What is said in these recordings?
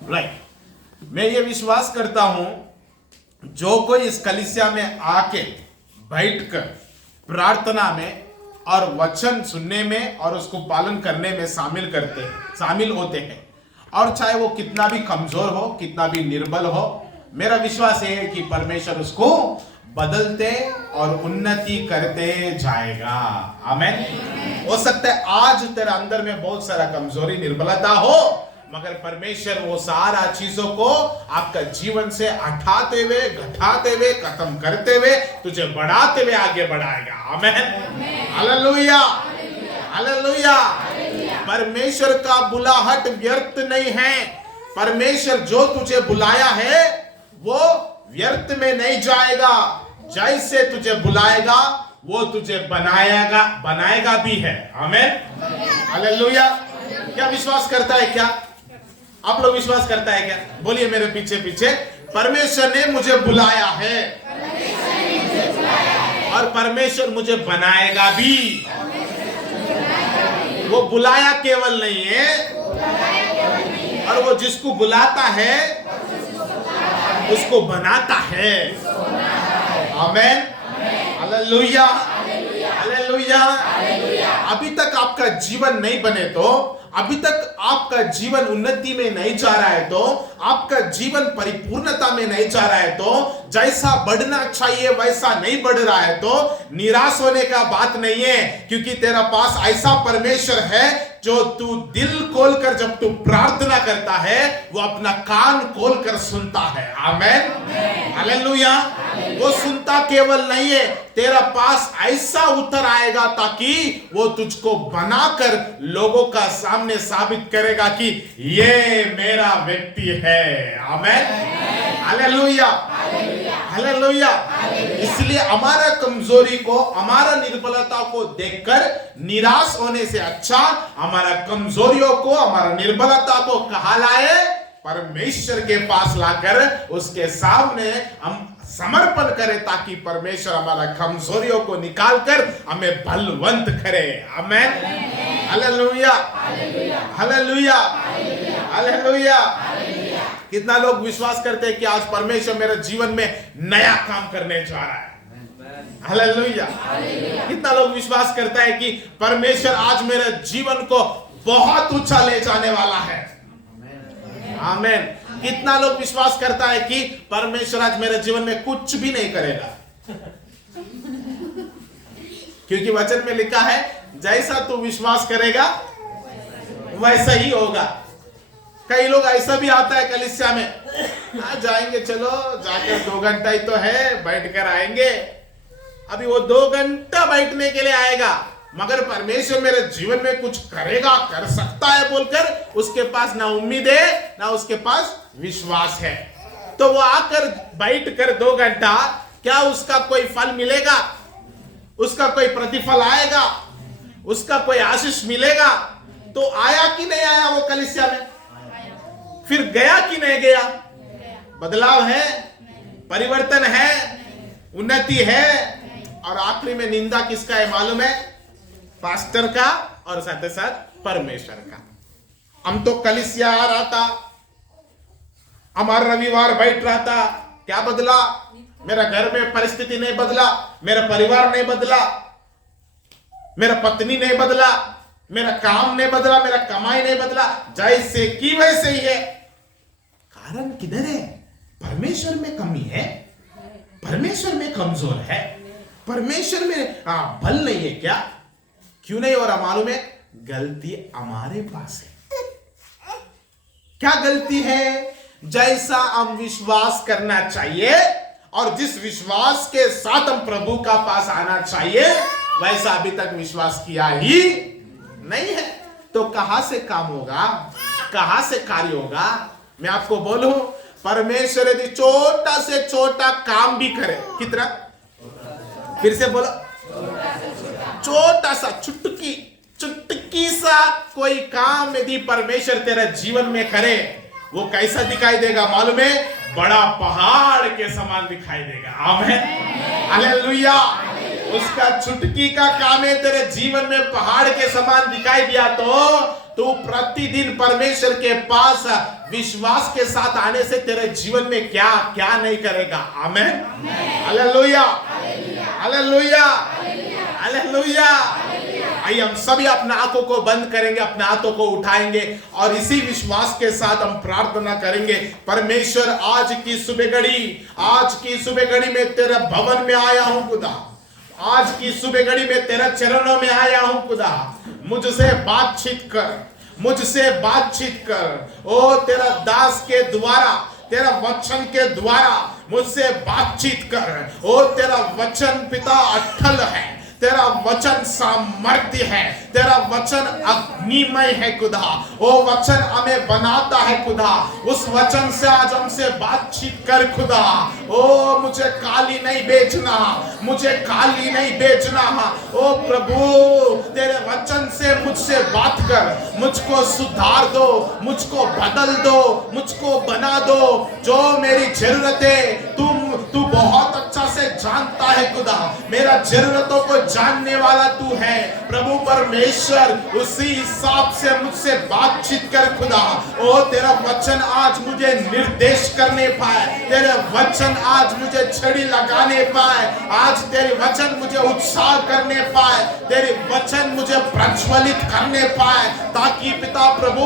Right. मैं ये विश्वास करता हूं जो कोई इस कलीसिया में आके बैठकर प्रार्थना में और वचन सुनने में और उसको पालन करने में शामिल होते हैं, और चाहे वो कितना भी कमजोर हो, कितना भी निर्बल हो, मेरा विश्वास है कि परमेश्वर उसको बदलते और उन्नति करते जाएगा। आमीन। हो सकता है आज तेरे अंदर में बहुत सारा कमजोरी, निर्बलता हो, मगर परमेश्वर वो सारा चीजों को आपका जीवन से हटाते हुए, घटाते हुए, खत्म करते हुए, तुझे बढ़ाते हुए आगे बढ़ाएगा। आमीन। Hallelujah, hallelujah. परमेश्वर का बुलाहट व्यर्थ नहीं है। परमेश्वर जो तुझे बुलाया है वो व्यर्थ में नहीं जाएगा। जैसे तुझे बुलाएगा वो तुझे बनाएगा भी है। आमीन, हालेलुया। क्या विश्वास करता है? क्या आप लोग विश्वास करता है? क्या बोलिए मेरे पीछे पीछे, परमेश्वर ने मुझे बुलाया है और परमेश्वर मुझे बनाएगा भी। वो बुलाया केवल नहीं है, और वो जिसको बुलाता है उसको बनाता है। आमीन, हालेलुया, हालेलुया। अभी तक आपका जीवन नहीं बने तो, अभी तक आपका जीवन उन्नति में नहीं जा रहा है तो, आपका जीवन परिपूर्णता में नहीं जा रहा है तो, जैसा बढ़ना चाहिए वैसा नहीं बढ़ रहा है तो निराश होने का बात नहीं है, क्योंकि तेरा पास ऐसा परमेश्वर है जो तू दिल खोलकर जब तू प्रार्थना करता है वो अपना कान खोलकर सुनता है। आमीन, हालेलुया। वो सुनता केवल नहीं है, तेरा पास ऐसा उत्तर आएगा ताकि वो तुझको बनाकर लोगों का सामने साबित करेगा कि ये मेरा व्यक्ति है। आमीन, हालेलुया, हालेलुया। इसलिए हमारा कमजोरी को, हमारा निर्बलता को देखकर निराश होने से अच्छा हमारा कमजोरियों को, हमारा निर्बलता को कहाँ लाए? परमेश्वर के पास लाकर उसके सामने हम समर्पण करें, ताकि परमेश्वर हमारा कमजोरियों को निकालकर हमें बलवंत करे। आमीन, हालेलुया, हालेलुया, हालेलुया। कितना लोग विश्वास करते हैं कि आज परमेश्वर मेरे जीवन में नया काम करने जा रहा है? हालेलुया। कितना लोग विश्वास करता है कि परमेश्वर आज मेरे जीवन को बहुत ऊंचा ले जाने वाला है? आमीन। कितना लोग विश्वास करता है कि परमेश्वर आज मेरे जीवन में कुछ भी नहीं करेगा? क्योंकि वचन में लिखा है जैसा तू विश्वास करेगा वैसा ही होगा। कई लोग ऐसा भी आता है कलीसिया में, जाएंगे, चलो जाकर 2 घंटा ही तो है, बैठ कर आएंगे। अभी वो 2 घंटा बैठने के लिए आएगा, मगर परमेश्वर मेरे जीवन में कुछ करेगा, कर सकता है बोलकर उसके पास ना उम्मीद है ना उसके पास विश्वास है। तो वो आकर बैठ कर 2 घंटा, क्या उसका कोई फल मिलेगा? उसका कोई प्रतिफल आएगा? उसका कोई आशीष मिलेगा? तो आया कि नहीं आया वो कलीसिया में? फिर गया कि नहीं गया? बदलाव है, परिवर्तन है, उन्नति है, और आखिरी में निंदा किसका है मालूम है? पास्टर का और साथ ही साथ परमेश्वर का। हम तो कलीसिया आ रहा था, हमारा रविवार बैठ रहा था, क्या बदला? मेरा घर में परिस्थिति नहीं बदला, मेरा परिवार नहीं बदला, मेरा पत्नी नहीं बदला, मेरा काम नहीं बदला, मेरा कमाई नहीं बदला, जैसे की वैसे ही है। कारण किधर है? परमेश्वर में कमी है, परमेश्वर में कमजोर है, परमेश्वर में बल नहीं है। क्या क्यों नहीं हो रहा मालूम है? गलती हमारे पास है। क्या गलती है? जैसा हम विश्वास करना चाहिए और जिस विश्वास के साथ हम प्रभु का पास आना चाहिए वैसा अभी तक विश्वास किया ही नहीं है। तो कहां से काम होगा? कहां से कार्य होगा? मैं आपको बोलूं, परमेश्वर यदि छोटा से छोटा काम भी करे, कितना? फिर से बोलो, छोटा सा, चुटकी सा कोई काम यदि परमेश्वर तेरे जीवन में करे, वो कैसा दिखाई देगा मालूम है? बड़ा पहाड़ के समान दिखाई देगा। आमीन, हालेलुया। उसका चुटकी का काम है तेरे जीवन में पहाड़ के समान दिखाई दिया तो तू प्रतिदिन परमेश्वर के पास विश्वास के साथ आने से तेरे जीवन में क्या क्या नहीं करेगा। आमेन, हालेलुया, हालेलुया, हालेलुया। आइए हम सभी अपने आंखों को बंद करेंगे, अपने हाथों को उठाएंगे और इसी विश्वास के साथ हम प्रार्थना करेंगे। परमेश्वर, आज की सुबह घड़ी में तेरे भवन में आया हूं खुदा, आज की सुबह घड़ी में तेरे चरणों में आया हूं खुदा, मुझसे बातचीत कर। ओ तेरा दास के द्वारा, तेरा वचन के द्वारा मुझसे बातचीत कर। ओ तेरा वचन पिता अटल है, तेरा वचन सामर्थ्य है, तेरा वचन अग्निमय है खुदा। ओ वचन हमें बनाता है खुदा, उस वचन से आज हमसे बातचीत कर खुदा। ओ मुझे काली नहीं बेचना, ओ प्रभु तेरे वचन से मुझसे बात कर, मुझको सुधार दो, मुझको बदल दो, मुझको बना दो। जो मेरी जरूरत है तू बहुत अच्छा से जानता है खुदा, मेरा जरूरतों को जानने वाला तू है प्रभु परमेश्वर। उसी हिसाब से मुझसे बातचीत कर खुदा। ओ तेरा वचन आज मुझे निर्देश करने पाए, तेरे वचन आज मुझे छड़ी लगाने पाए, आज तेरे वचन मुझे उत्साह करने पाए, तेरे वचन मुझे प्रज्वलित करने पाए, ताकि पिता प्रभु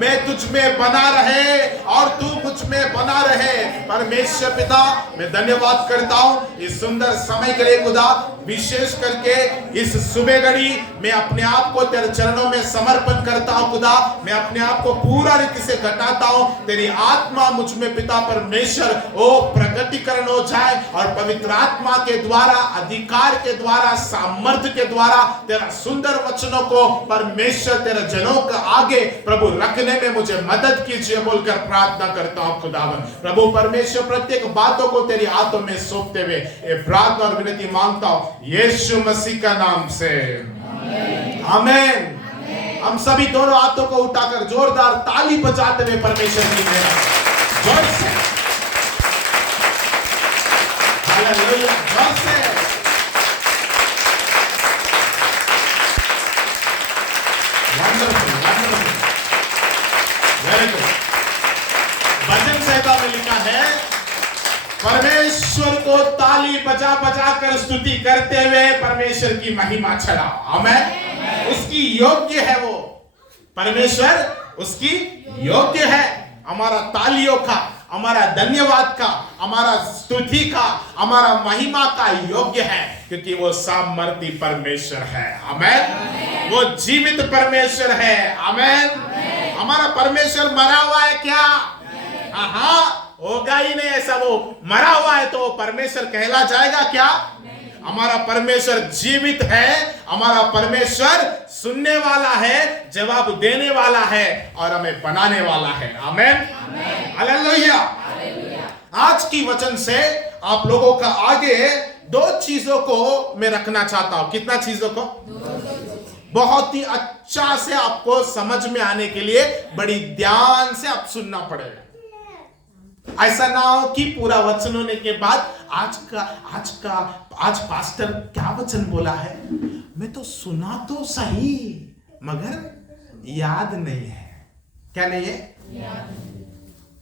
मैं तुझ में बना रहे और तू मुझ में बना रहे। परमेश्वर पिता, मैं धन्यवाद करता हूं इस सुंदर समय के लिए खुदा। विशेष करके इस सुबह घड़ी मैं अपने आप को तेरे चरणों में समर्पण करता हूं खुदा। मैं अपने आप को पूरा रीति से घटाता हूं, तेरी आत्मा मुझ में पिता परमेश्वर ओ प्रगटीकरण हो जाए और पवित्र आत्मा के द्वारा, अधिकार के द्वारा, सामर्थ्य के द्वारा तेरा सुंदर वचनों को परमेश्वर तेरे जनों के आगे प्रभु रखने में मुझे मदद कीजिए बोलकर प्रार्थना करता हूं खुदावन। प्रभु परमेश्वर प्रत्येक बातों को तेरी हाथों में सौंपते हुए प्रार्थना और विनती मांगता हूं यीशु मसीह का नाम से, आमेन। हम सभी दोनों हाथों को उठाकर जोरदार ताली बजाते हुए परमेश्वर की जोर से हालेलुया, जोर से वेरी गुड। भजन संहिता में लिखा है, परमेश्वर को ताली बजा बजा कर स्तुति करते हुए परमेश्वर की महिमा चढ़ाओ। आमेन। उसकी योग्य है वो परमेश्वर, उसकी योग्य है हमारा तालियों का, हमारा धन्यवाद का, हमारा स्तुति का, हमारा महिमा का योग्य है, क्योंकि वो सामर्थी परमेश्वर है। आमेन। वो जीवित परमेश्वर है। आमेन। हमारा परमेश्वर मरा हुआ है क्या? हाँ, होगा ही नहीं ऐसा। वो मरा हुआ है तो वो परमेश्वर कहला जाएगा क्या? हमारा परमेश्वर जीवित है, हमारा परमेश्वर सुनने वाला है, जवाब देने वाला है और हमें बनाने वाला है। आमेन, हालेलुया। आज की वचन से आप लोगों का आगे दो चीजों को मैं रखना चाहता हूं। कितना चीजों को? बहुत ही अच्छा से आपको समझ में आने के लिए बड़ी ध्यान से आप सुनना पड़ेगा। ऐसा ना हो कि पूरा वचन होने के बाद आज पास्टर क्या वचन बोला है, मैं तो सुना तो सही मगर याद नहीं है। क्या नहीं है?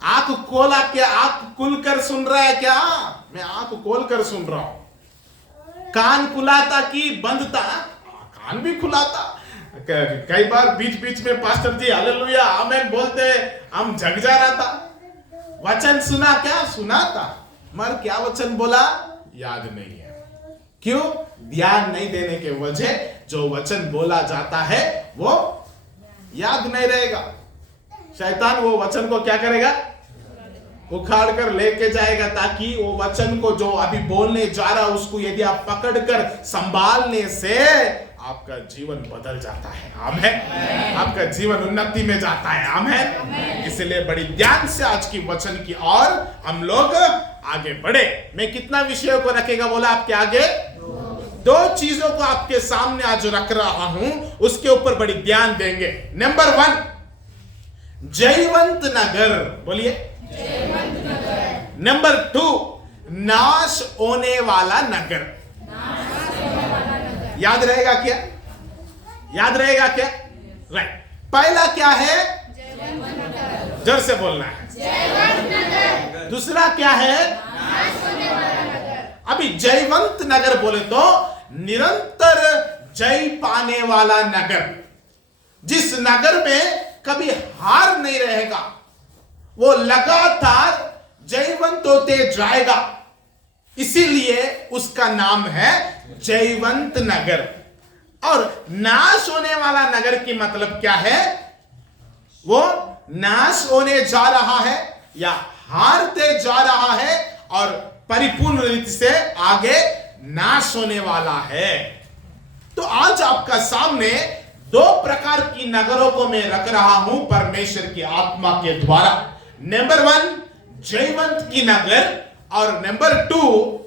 आंख खोला क्या? आंख खुल कर सुन रहा है क्या? मैं आंख खोल कर सुन रहा हूं। कान खुला था कि बंद था? कान भी खुला था। कई बार बीच बीच में पास्टर जी हालेलुया आमेन बोलते, हम जग जा रहा था। वचन सुना क्या? सुना था, मगर क्या वचन बोला याद नहीं है। क्यों? ध्यान नहीं देने के वजह जो वचन बोला जाता है वो याद नहीं रहेगा। शैतान वो वचन को क्या करेगा? उखाड़ कर लेके जाएगा, ताकि वो वचन को जो अभी बोलने जा रहा है उसको यदि आप पकड़कर संभालने से आपका जीवन बदल जाता है। आमेन। आपका जीवन उन्नति में जाता है। आमेन। इसलिए बड़ी ध्यान से आज की वचन की और हम लोग आगे बढ़े। मैं कितना विषयों को रखेगा बोला आपके आगे? दो चीजों को आपके सामने आज रख रहा हूं, उसके ऊपर बड़ी ध्यान देंगे। नंबर 1, जयवंत नगर। बोलिए जयवंत नगर। नंबर 2, नाश होने वाला नगर। याद रहेगा क्या? याद रहेगा क्या? राइट। पहला क्या है? जोर से बोलना है। दूसरा क्या है? अभी जयवंत नगर बोले तो निरंतर जय पाने वाला नगर, जिस नगर में कभी हार नहीं रहेगा, वो लगातार जयवंत होते जाएगा, इसीलिए उसका नाम है जयवंत नगर। और नाश होने वाला नगर की मतलब क्या है? वो नाश होने जा रहा है या हारते जा रहा है और परिपूर्ण रीति से आगे नाश होने वाला है। तो आज आपका सामने दो प्रकार की नगरों को मैं रख रहा हूं परमेश्वर की आत्मा के द्वारा। नंबर 1 जयवंत की नगर और नंबर 2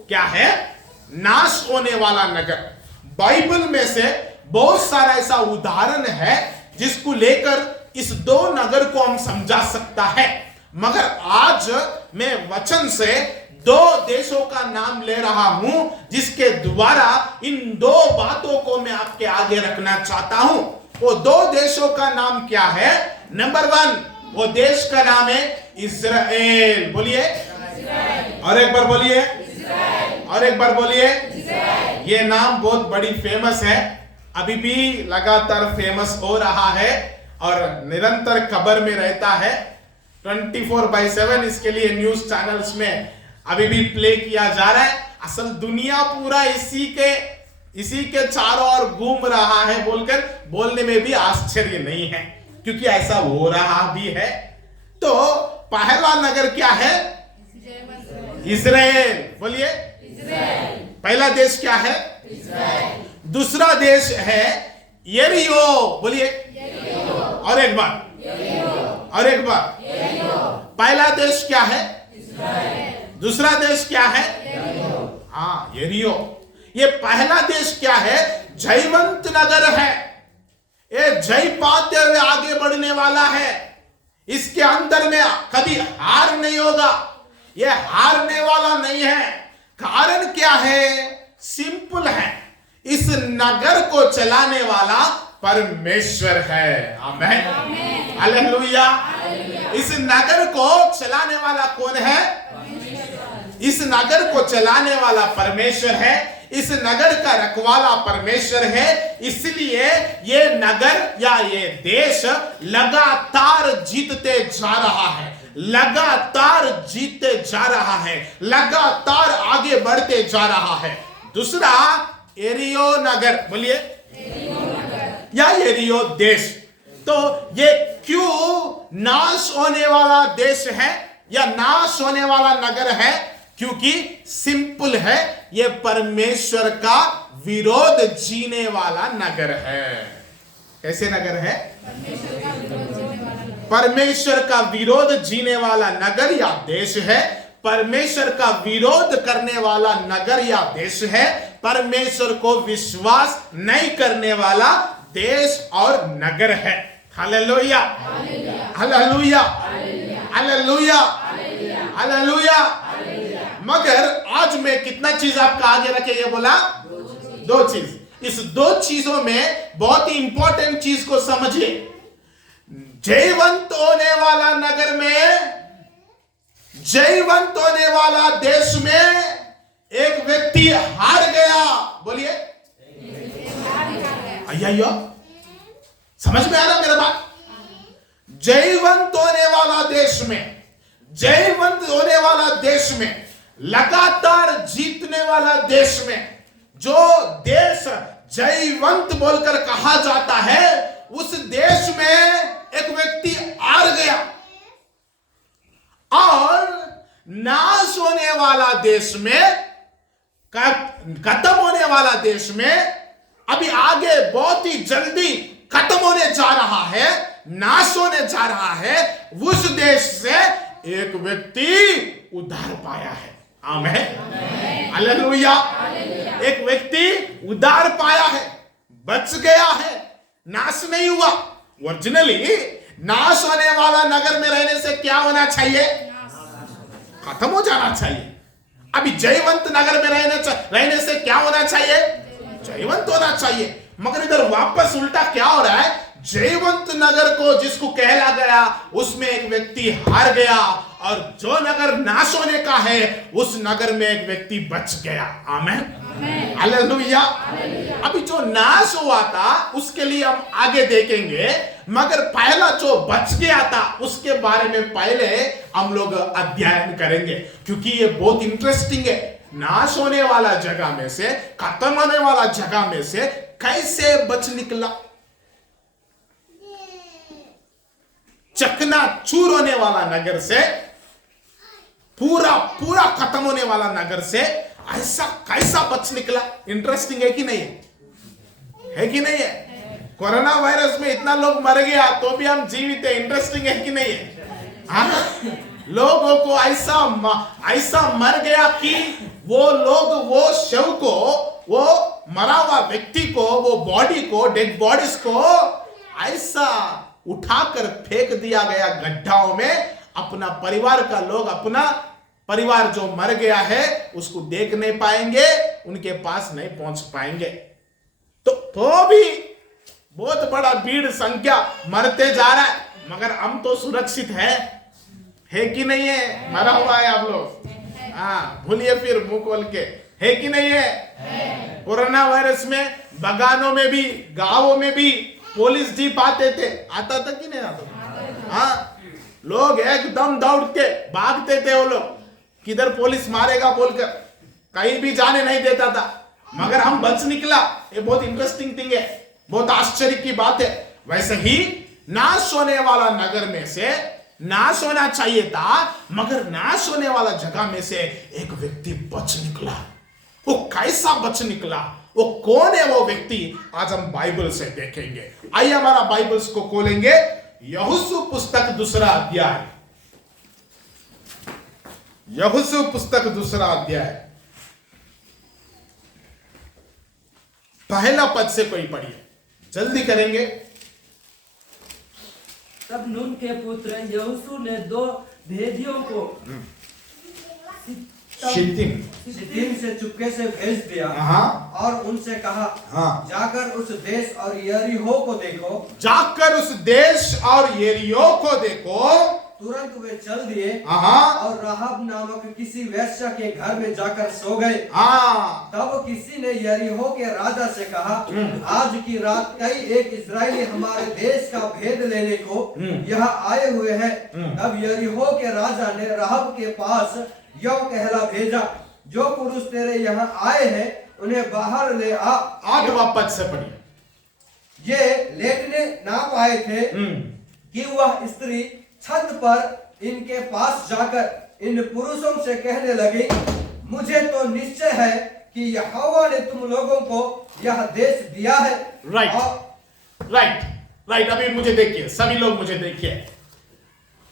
क्या है? नाश होने वाला नगर। बाइबल में से बहुत सारा ऐसा उदाहरण है जिसको लेकर इस दो नगर को हम समझा सकता है, मगर आज मैं वचन से दो देशों का नाम ले रहा हूं जिसके द्वारा इन दो बातों को मैं आपके आगे रखना चाहता हूं। वो दो देशों का नाम क्या है? नंबर 1 वो देश का नाम है इस्राएल। बोलिए, और एक बार बोलिए, और एक बार बोलिए। ये नाम बहुत बड़ी फेमस है, अभी भी लगातार फेमस हो रहा है और निरंतर खबर में रहता है। 24/7 इसके लिए न्यूज चैनल्स में अभी भी प्ले किया जा रहा है। असल दुनिया पूरा इसी के चारों ओर घूम रहा है बोलकर बोलने में भी आश्चर्य नहीं है, क्योंकि ऐसा हो रहा भी है। तो पहला नगर क्या है? इस्राएल। बोलिए, पहला देश क्या है? दूसरा देश है यरीहो। बोलिए, और एक बार, और एक बार। पहला देश क्या है? दूसरा देश क्या है? हाँ, यरीहो। ये पहला देश क्या है? जयवंत नगर है। ये जय पाते हुए आगे बढ़ने वाला है। इसके अंदर में कभी हार नहीं होगा, ये हारने वाला नहीं है। कारण क्या है? सिंपल है, इस नगर को चलाने वाला परमेश्वर है। आमीन, हालेलुया। इस नगर को चलाने वाला कौन है? इस नगर को चलाने वाला परमेश्वर है। इस नगर का रखवाला परमेश्वर है। इसलिए ये नगर या ये देश लगातार जीतते जा रहा है, लगातार जीतते जा रहा है, लगातार आगे बढ़ते जा रहा है। दूसरा यरीहो नगर। बोलिए, या यरीहो देश। तो ये क्यों नाश होने वाला देश है या नाश होने वाला नगर है? क्योंकि सिंपल है, ये परमेश्वर का विरोध जीने वाला नगर है। कैसे नगर है? परमेश्वर का विरोध जीने वाला नगर या देश है। परमेश्वर का विरोध करने वाला नगर या देश है। परमेश्वर को विश्वास नहीं करने वाला देश और नगर है। Hallelujah, hallelujah, hallelujah, hallelujah. मगर आज मैं कितना चीज आपका आगे रखे, ये बोला दो चीज। इस दो चीजों में बहुत ही इंपॉर्टेंट चीज को समझिए। जयवंत होने वाला नगर में, जयवंत होने वाला देश में एक व्यक्ति हार गया। बोलिए, अय्या, समझ में आ रहा मेरा बात? जयवंत होने वाला देश में, जयवंत होने वाला देश में, लगातार जीतने वाला देश में, जो देश जयवंत बोलकर कहा जाता है, उस देश में एक व्यक्ति हार गया। और नाश होने वाला देश में, खत्म होने वाला देश में, अभी आगे बहुत ही जल्दी खत्म होने जा रहा है, नाश होने जा रहा है। उस देश से एक व्यक्ति उद्धार पाया है। आमीन, हालेलुया। एक व्यक्ति उद्धार पाया है, बच गया है, नाश नहीं हुआ। ओरिजिनली नाश होने वाला नगर में रहने से क्या होना चाहिए? खत्म हो जाना चाहिए। अभी जयवंत नगर में रहने से क्या होना चाहिए? जयवंत होना चाहिए। मगर इधर वापस उल्टा क्या हो रहा है? जयवंत नगर को जिसको कहला गया उसमें एक व्यक्ति हार गया, और जो नगर नाश होने का है उस नगर में एक व्यक्ति बच गया। आमेन, हालेलुया। अभी जो नाश हुआ था उसके लिए हम आगे देखेंगे, मगर पहला जो बच गया था उसके बारे में पहले हम लोग अध्ययन करेंगे, क्योंकि ये बहुत इंटरेस्टिंग है। नाश होने वाला जगह में से, खत्म होने वाला जगह में से कैसे बच निकला, चकना चूर होने वाला नगर से, पूरा पूरा खत्म होने वाला नगर से ऐसा कैसा बच निकला। इंटरेस्टिंग है कि नहीं है कि नहीं है? कोरोना वायरस में इतना लोग मर गया तो भी हम जीवित है। इंटरेस्टिंग है कि नहीं है? लोगों को ऐसा मर गया कि वो लोग वो शव को, वो मरा हुआ व्यक्ति को, वो बॉडी को, डेड बॉडीज को ऐसा उठाकर फेंक दिया गया गड्ढाओं में। अपना परिवार का लोग, अपना परिवार जो मर गया है उसको देख नहीं पाएंगे, उनके पास नहीं पहुंच पाएंगे। तो भी बहुत बड़ा भीड़ संख्या मरते जा रहा है, मगर हम तो सुरक्षित है कि नहीं है? मरा हुआ है आप लोग, हाँ, भूलिए फिर मुंह खोल के, है कि नहीं है? कोरोना वायरस में बगानों में भी, गांवों में भी पुलिस जीप आते थे, आता था कि नहीं आता? हाँ, लोग एकदम दौड़ के भागते थे, वो लोग किधर पुलिस मारेगा बोलकर, कहीं भी जाने नहीं देता था, मगर हम बच निकला। ये बहुत इंटरेस्टिंग थिंग है, बहुत आश्चर्य की बात है। वैसे ही नाश होने वाला नगर में से नाश होना चाहिए था, मगर नाश होने वाला जगह में से एक व्यक्ति बच निकला। वो कैसा बच निकला, वो कौन है वो व्यक्ति, आज हम बाइबल से देखेंगे। आइए हमारा बाइबल्स को खोलेंगे, यहोशू पुस्तक दूसरा अध्याय, यहोशू पुस्तक दूसरा अध्याय, पहला पद से कोई पढ़िए, जल्दी करेंगे। तब नून के पुत्र यहोशू ने 2 भेदियों को शित्तीम से चुपके से भेज दिया और उनसे कहा, जाकर उस देश और यरीहो को देखो। जाकर उस देश और यरीहो को देखो। तुरंत वे चल दिए और राहब नामक किसी वेश्या के घर में जाकर सो गए। तब किसी ने यरीहो के राजा से कहा, आज की रात कई एक इस्राएली हमारे देश का भेद लेने को यहाँ आए हुए हैं। तब यरीहो के राजा ने राहब के पास यो कहला भेजा, जो पुरुष तेरे यहाँ आए हैं उन्हें बाहर ले आ। 8वां पद से पढ़िए। ये लेटने ना पाए थे कि वह स्त्री छत पर इनके पास जाकर इन पुरुषों से कहने लगी, मुझे तो निश्चय है कि यहोवा ने तुम लोगों को यह देश दिया है। राइट। अभी मुझे देखिए, सभी लोग मुझे देखिए।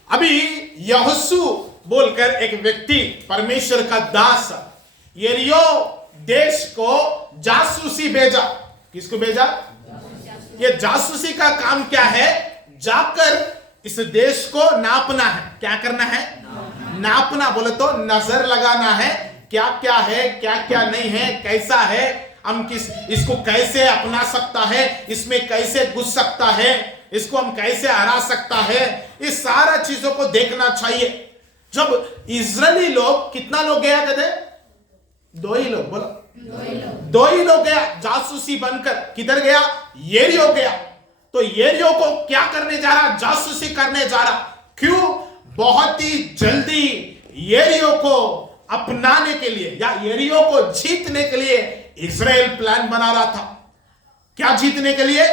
अभी यहोशू बोलकर एक व्यक्ति, परमेश्वर का दास, यरीहो देश को जासूसी भेजा। किसको भेजा? ये जासूसी का काम क्या है? जाकर इस देश को नापना है। क्या करना है? नापना बोले तो नजर लगाना है, क्या क्या है, क्या क्या नहीं है, कैसा है, हम इसको कैसे अपना सकता है, इसमें कैसे घुस सकता है, इसको हम कैसे हरा सकता है, इस सारा चीजों को देखना चाहिए। जब इजरायली लोग, कितना लोग गया कहते? 2 ही लोग, बोलो 2 ही लोग गया जासूसी बनकर। किधर गया? यरीहो गया। तो यरीहो को क्या करने जा रहा? जासूसी करने जा रहा। क्यों? बहुत ही जल्दी यरीहो को अपनाने के लिए या यरीहो को जीतने के लिए इजराइल प्लान बना रहा था। क्या जीतने के लिए?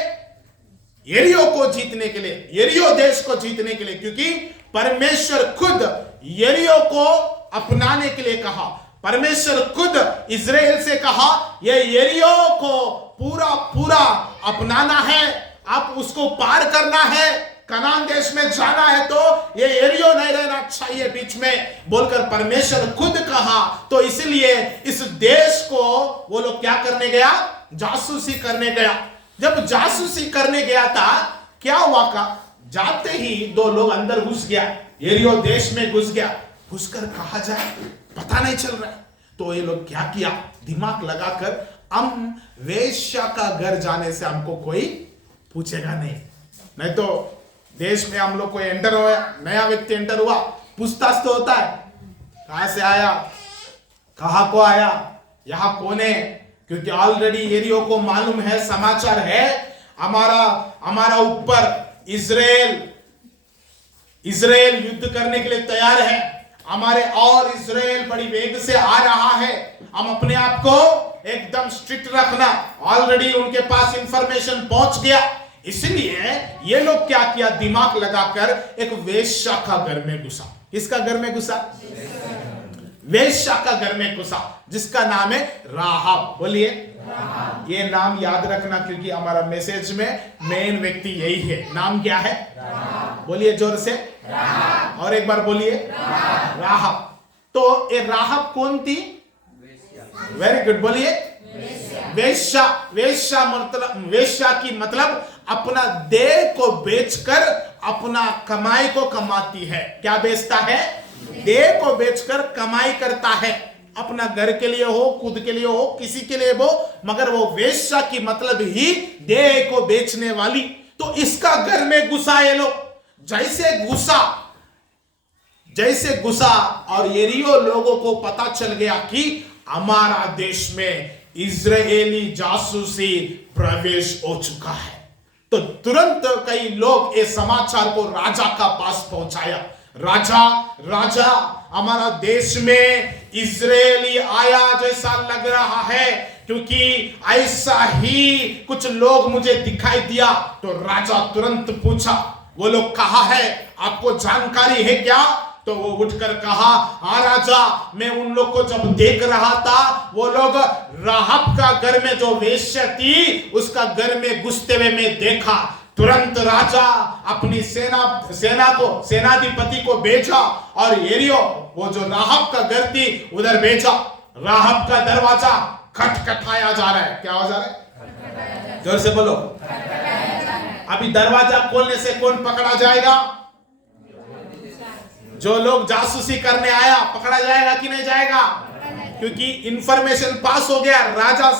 यरीहो को जीतने के लिए, यरीहो देश को जीतने के लिए, क्योंकि परमेश्वर खुद यरीहो को अपनाने के लिए कहा। परमेश्वर खुद इजराइल से कहा, यह यरीहो को पूरा पूरा अपनाना है, आप उसको पार करना है, कनान देश में जाना है, तो ये यरीहो नहीं रहना चाहिए बीच में, बोलकर परमेश्वर खुद कहा। तो इसलिए इस देश को वो लोग क्या करने गया? जासूसी करने गया। जब जासूसी करने गया था, क्या हुआ का? जाते ही 2 लोग अंदर घुस गया, यरीहो देश में घुस गया। घुसकर कहा जाए पता नहीं चल रहा है। तो ये लोग क्या किया? दिमाग लगाकर, हम वेश्या का घर जाने से हमको कोई पूछेगा नहीं, नहीं तो देश में हम लोग को एंटर हुआ, नया व्यक्ति एंटर हुआ, पूछताछ तो होता है, कहां से आया, कहां को आया, यहां कौन है, क्योंकि ऑलरेडी एरियो को मालूम है, समाचार है, हमारा ऊपर इजराइल युद्ध करने के लिए तैयार है, हमारे और इजराइल बड़ी वेग से आ रहा है, हम अपने आप को एकदम स्ट्रिक्ट रखना, ऑलरेडी उनके पास इंफॉर्मेशन पहुंच गया। इसलिए ये लोग क्या किया, दिमाग लगाकर एक वेश्या का घर में घुसा। किसका घर में घुसा? वेश्या का घर में घुसा, जिसका नाम है राहाब। बोलिए, ये नाम याद रखना, क्योंकि हमारा मैसेज में मेन व्यक्ति यही है। नाम क्या है? बोलिए जोर से, और एक बार बोलिए, राहाब। तो ये राहाब कौन थी? वेरी गुड, बोलिए, वेश्या। वेश्या की मतलब अपना देह को बेचकर अपना कमाई को कमाती है। क्या बेचता है? देह को बेचकर कमाई करता है, अपना घर के लिए हो, खुद के लिए हो, किसी के लिए हो, मगर वो वेश्या की मतलब ही देह को बेचने वाली। तो इसका घर में घुसा ये लोग, जैसे घुसा और यरीहो लोगों को पता चल गया कि हमारा देश में इजरायली जासूसी प्रवेश हो चुका है, तो तुरंत कई लोग इस समाचार को राजा का पास पहुंचाया। राजा, हमारा देश में इजरायली आया जैसा लग रहा है, क्योंकि ऐसा ही कुछ लोग मुझे दिखाई दिया। तो राजा तुरंत पूछा, वो लोग कहाँ है, आपको जानकारी है क्या? तो वो उठकर कहा, हाँ राजा, मैं उन लोग को जब देख रहा था, वो लोग राहब का घर में जो वेश्या थी, उसका घर में घुसते हुए मैं देखा। तुरंत राजा अपनी सेनाधिपति को भेजा और यरीहो, वो जो राहब का घर थी, उधर भेजा। राहब का दरवाजा खटखटाया जा रहा है। क्या हो जा रहा है? जोर से बोलो। अभी दरवाजा खोलने से कौन पकड़ा जाएगा? जो लोग जासूसी करने आया पकड़ा जाएगा कि नहीं जाएगा? क्योंकि इंफॉर्मेशन पास हो गया, राजा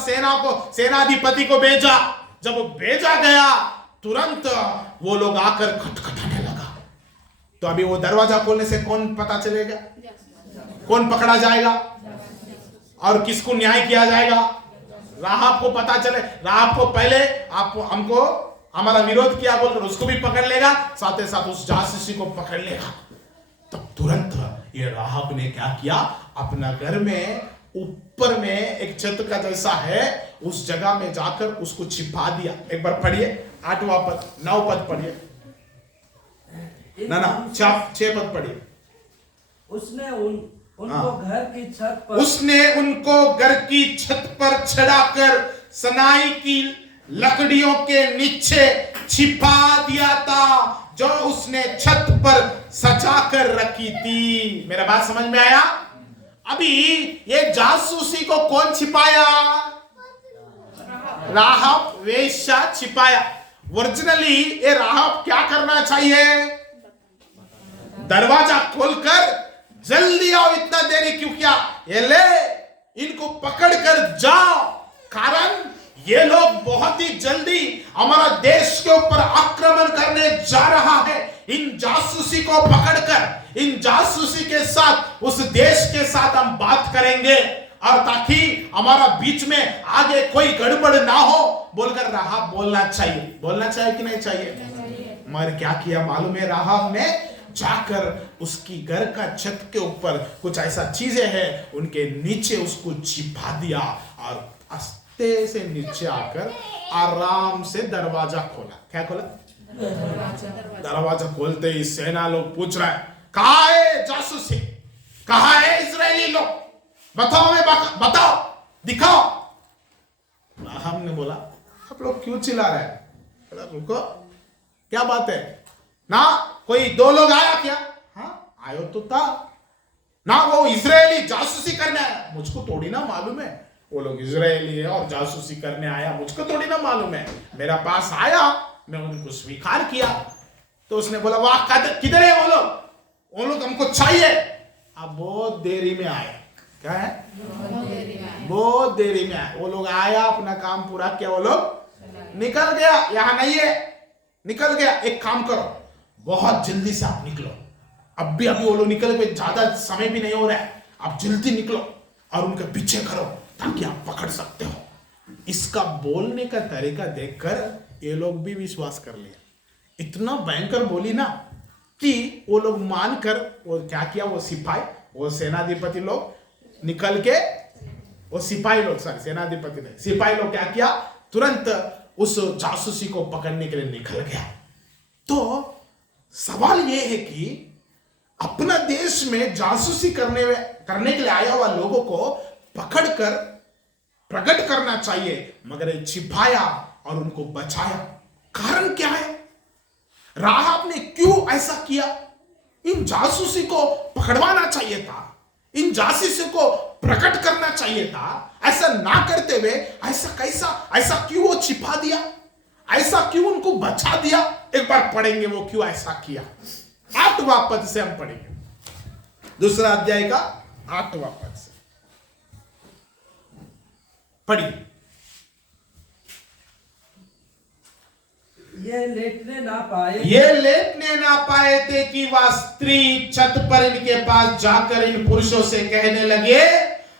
सेनाधिपति को भेजा। जब वो भेजा गया, तुरंत वो लोग आकर खटखटाने लगा। तो अभी वो दरवाजा खोलने से कौन पता चलेगा? कौन पकड़ा जाएगा और किसको न्याय किया जाएगा? राहब को पता चले, राहब को पहले हमको हमारा विरोध किया बोलकर उसको भी पकड़ लेगा, साथ ही साथ उस जासूसी को पकड़ लेगा। तब तुरंत ये राहब ने क्या किया, अपना घर में ऊपर में एक छत का जैसा है, उस जगह में जाकर उसको छिपा दिया। एक बार पढ़िए 8वां पद, 9 पद पढ़िए, ना 6 पद पढ़िए। उसने उनको घर की छत पर, उसने उनको घर की छत पर चढ़ाकर सनाई की लकड़ियों के नीचे छिपा दिया था, जो उसने छत पर सजा कर रखी थी। मेरा बात समझ में आया? अभी ये जासूसी को कौन छिपाया? राहब वेश्या छिपाया। ओरिजिनली ये राहब क्या करना चाहिए? दरवाजा खोलकर जल्दी आओ, इतना देरी क्यों किया, ये ले, इनको पकड़ कर जाओ। कारण ये लोग बहुत ही जल्दी हमारा देश के ऊपर आक्रमण करने जा रहा है। इन जासूसी को पकड़कर, इन जासूसी के साथ, उस देश के साथ हम बात करेंगे, और ताकि हमारा बीच में आगे कोई गड़बड़ ना हो बोलकर राहब बोलना चाहिए कि नहीं चाहिए? मगर क्या किया मालूम है? राहब ने जाकर उसकी घर का छत के ऊपर कुछ ऐसा चीजें हैं, उनके नीचे उसको छिपा दिया, और आस्ते से नीचे आकर आराम से दरवाजा खोला। क्या खोला? दरवाजा खोलते ही सेना लोग पूछ रहे हैं, कहाँ है जासूसी, कहाँ है इजरायली लोग, बताओ, दिखाओ। हमने बोला, आप लोग क्यों चिल्ला रहे हैं? रुको, क्या बात है ना, कोई 2 लोग आया क्या? हाँ, आयो तो था ना, वो इजरायली जासूसी करने आया। मुझको थोड़ी ना मालूम है वो लोग इजरायली है और जासूसी करने आया, मुझको थोड़ी ना मालूम है। मेरा पास आया, मैं उनको स्वीकार किया। तो उसने बोला, वाह, किधर है वो लोग हमको चाहिए। अब बहुत देरी में आए। क्या है? बहुत देरी में आए। वो लोग आया, अपना काम पूरा किया, वो लोग निकल गया, यहां नहीं है। निकल गया। एक काम करो, बहुत जल्दी से आप निकलो, अभी अभी वो लोग निकल गए, ज्यादा समय भी नहीं हो रहा है, आप जल्दी निकलो और उनके पीछे करो ताकि आप पकड़ सकते हो। इसका बोलने का तरीका देखकर ये लोग भी विश्वास कर लिया। इतना भयंकर बोली ना कि वो लोग मानकर वो क्या किया, वो सिपाही, वो सेनाधिपति लोग निकल के, वो सिपाही लोग, सॉरी सेनाधिपति ने, सिपाही लोग क्या किया, तुरंत उस जासूसी को पकड़ने के लिए निकल गया। तो सवाल ये है कि अपना देश में जासूसी करने के लिए आया हुआ लोगों को पकड़कर प्रकट करना चाहिए, मगर छिपाया और उनको बचाया। कारण क्या है? राहाब ने क्यों ऐसा किया? इन जासूसी को पकड़वाना चाहिए था, इन जासूसी को प्रकट करना चाहिए था। ऐसा ना करते हुए ऐसा क्यों वो छिपा दिया, ऐसा क्यों उनको बचा दिया? एक बार पढ़ेंगे वो क्यों ऐसा किया। 8वां पद से हम पढ़ेंगे, दूसरा अध्याय का 8वां पद से पढ़िए। ये लेटने ना पाए थे कि वह स्त्री छत पर इनके पास जाकर इन पुरुषों से कहने लगे,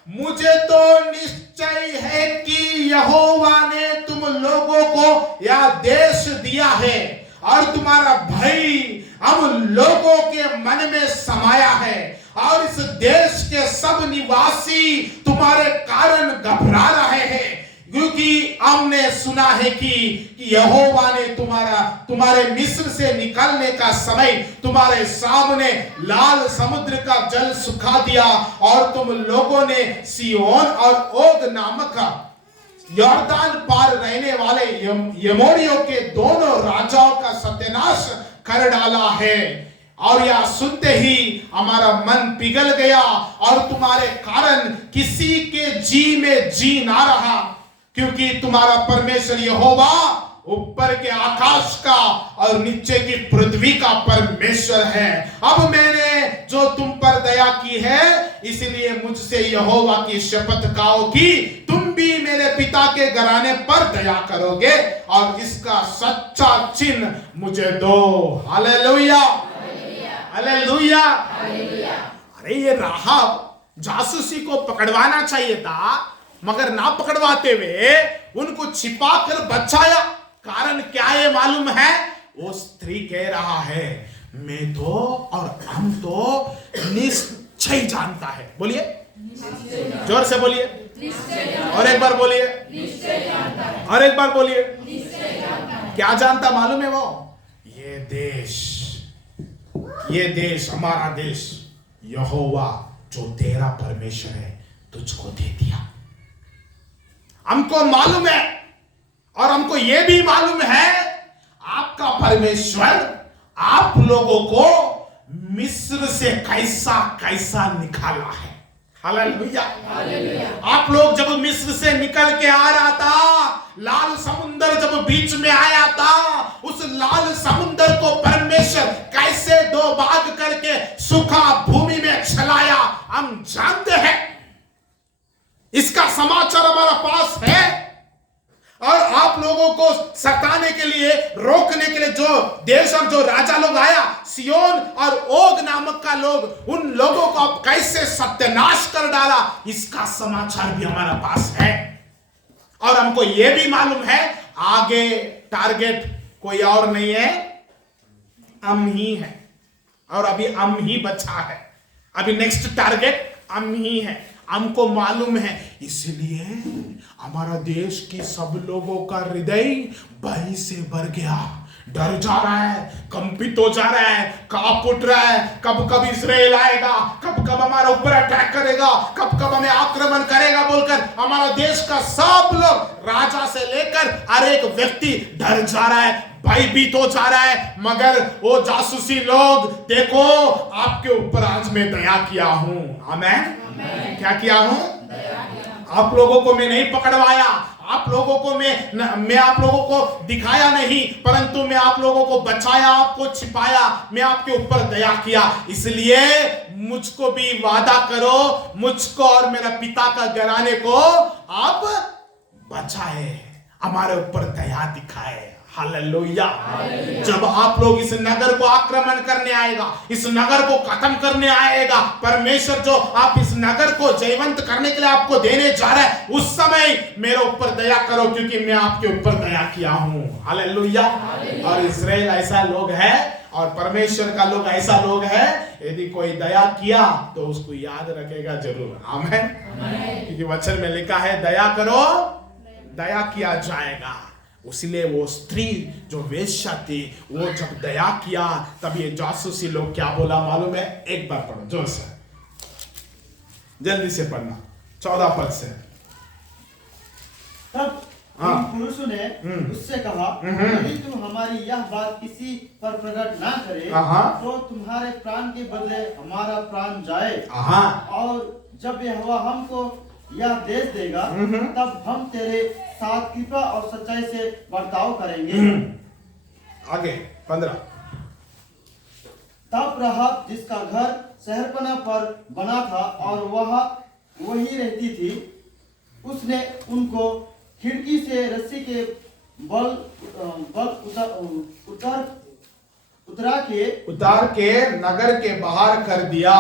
मुझे तो निश्चय है कि यहोवा ने तुम लोगों को यह देश दिया है और तुम्हारा भय हम लोगों के मन में समाया है और इस देश के सब निवासी तुम्हारे कारण घबरा रहे हैं, क्योंकि हमने सुना है कि यहोवा ने तुम्हारे मिस्र से निकलने का समय तुम्हारे सामने लाल समुद्र का जल सुखा दिया और तुम लोगों ने सिय्योन और ओग नामक यॉर्दान पार रहने वाले यमोरियों के दोनों राजाओं का सत्यानाश कर डाला है। और यह सुनते ही हमारा मन पिघल गया और तुम्हारे कारण किसी के जी में जी ना रहा, क्योंकि तुम्हारा परमेश्वर यहोवा ऊपर के आकाश का और नीचे की पृथ्वी का परमेश्वर है। अब मैंने जो तुम पर दया की है, इसलिए मुझसे यहोवा की शपथ खाओ कि तुम भी मेरे पिता के घराने पर दया करोगे और इसका सच्चा चिन्ह मुझे दो। Hallelujah, hallelujah. अरे ये राहाब जासूसी को पकड़वाना चाहिए था, मगर ना पकड़वाते हुए उनको छिपा कर बचाया। कारण क्या है मालूम है? वो स्त्री कह रहा है, मैं तो और हम तो निश्चय जानता है। बोलिए, जोर से बोलिए, और एक बार बोलिए, और एक बार बोलिए। क्या जानता मालूम है वो? ये देश हमारा देश यहोवा जो तेरा परमेश्वर है तुझको दे दिया। हमको मालूम है और हमको यह भी मालूम है आपका परमेश्वर आप लोगों को मिस्र से कैसा कैसा निकाला है। हालेलुया, आप लोग जब मिस्र से निकल के आ रहा था, लाल समुंदर जब बीच में आया था, उस लाल समुंदर को परमेश्वर कैसे दो भाग करके सूखा भूमि में चलाया हम जानते हैं। इसका समाचार हमारा पास है। और आप लोगों को सताने के लिए, रोकने के लिए जो देश और जो राजा लोग आया, सिय्योन और ओग नामक का लोग, उन लोगों को आप कैसे सत्यानाश कर डाला, इसका समाचार भी हमारा पास है। और हमको यह भी मालूम है आगे टारगेट कोई और नहीं है, हम ही है। और अभी हम ही बचा है, अभी नेक्स्ट टारगेट हम ही है, हमको मालूम है। इसलिए हमारा देश की सब लोगों का हृदय भय से भर गया, डर जा रहा है, कंपित हो जा रहा है, कांप उठ रहा है। कब कब इस्राएल आएगा, कब कब हमारा ऊपर अटैक करेगा, कब कब हमें आक्रमण करेगा बोलकर हमारा देश का सब लोग, राजा से लेकर हर एक व्यक्ति डर जा रहा है, भयभीत हो जा रहा है। मगर वो जासूसी लोग, देखो आपके ऊपर आज मैं दया किया हूं। आमीन। क्या किया हूं? आप लोगों को मैं नहीं पकड़वाया, आप लोगों को मैं आप लोगों को दिखाया नहीं, परंतु मैं आप लोगों को बचाया, आपको छिपाया, मैं आपके ऊपर दया किया। इसलिए मुझको भी वादा करो, मुझको और मेरा पिता का घराने को आप बचाए, हमारे ऊपर दया दिखाए। हालेलुया। जब आप लोग इस नगर को आक्रमण करने आएगा, इस नगर को खत्म करने आएगा, परमेश्वर जो आप इस नगर को जयवंत करने के लिए आपको देने जा रहा है, उस समय मेरे ऊपर दया करो क्योंकि मैं आपके ऊपर दया किया हूं। हालेलुया। और इस्राएल ऐसा लोग है और परमेश्वर का लोग ऐसा लोग है, यदि कोई दया किया तो उसको याद रखेगा जरूर। आमीन। क्योंकि वचन में लिखा है दया करो दया किया जाएगा। इसलिए वो स्त्री जो वेश्या थी, वो जब दया किया तब ये जासूसी लोग क्या बोला मालूम है? एक बार पढ़ो जोर से, जल्दी से पढ़ना, 14 पद से। तब उन पुरुषों ने उससे कहा, यदि तुम हमारी यह बात किसी पर प्रकट ना करे तो तुम्हारे प्राण के बदले हमारा प्राण जाए, और जब यहोवा हमको यह देश देगा तब हम तेरे साथ कृपा और सच्चाई से बर्ताव करेंगे। आगे 15। तब राहाब जिसका घर शहरपना पर बना था और वह वही रहती थी, उसने उनको खिड़की से रस्सी के बल उतार के नगर के बाहर कर दिया,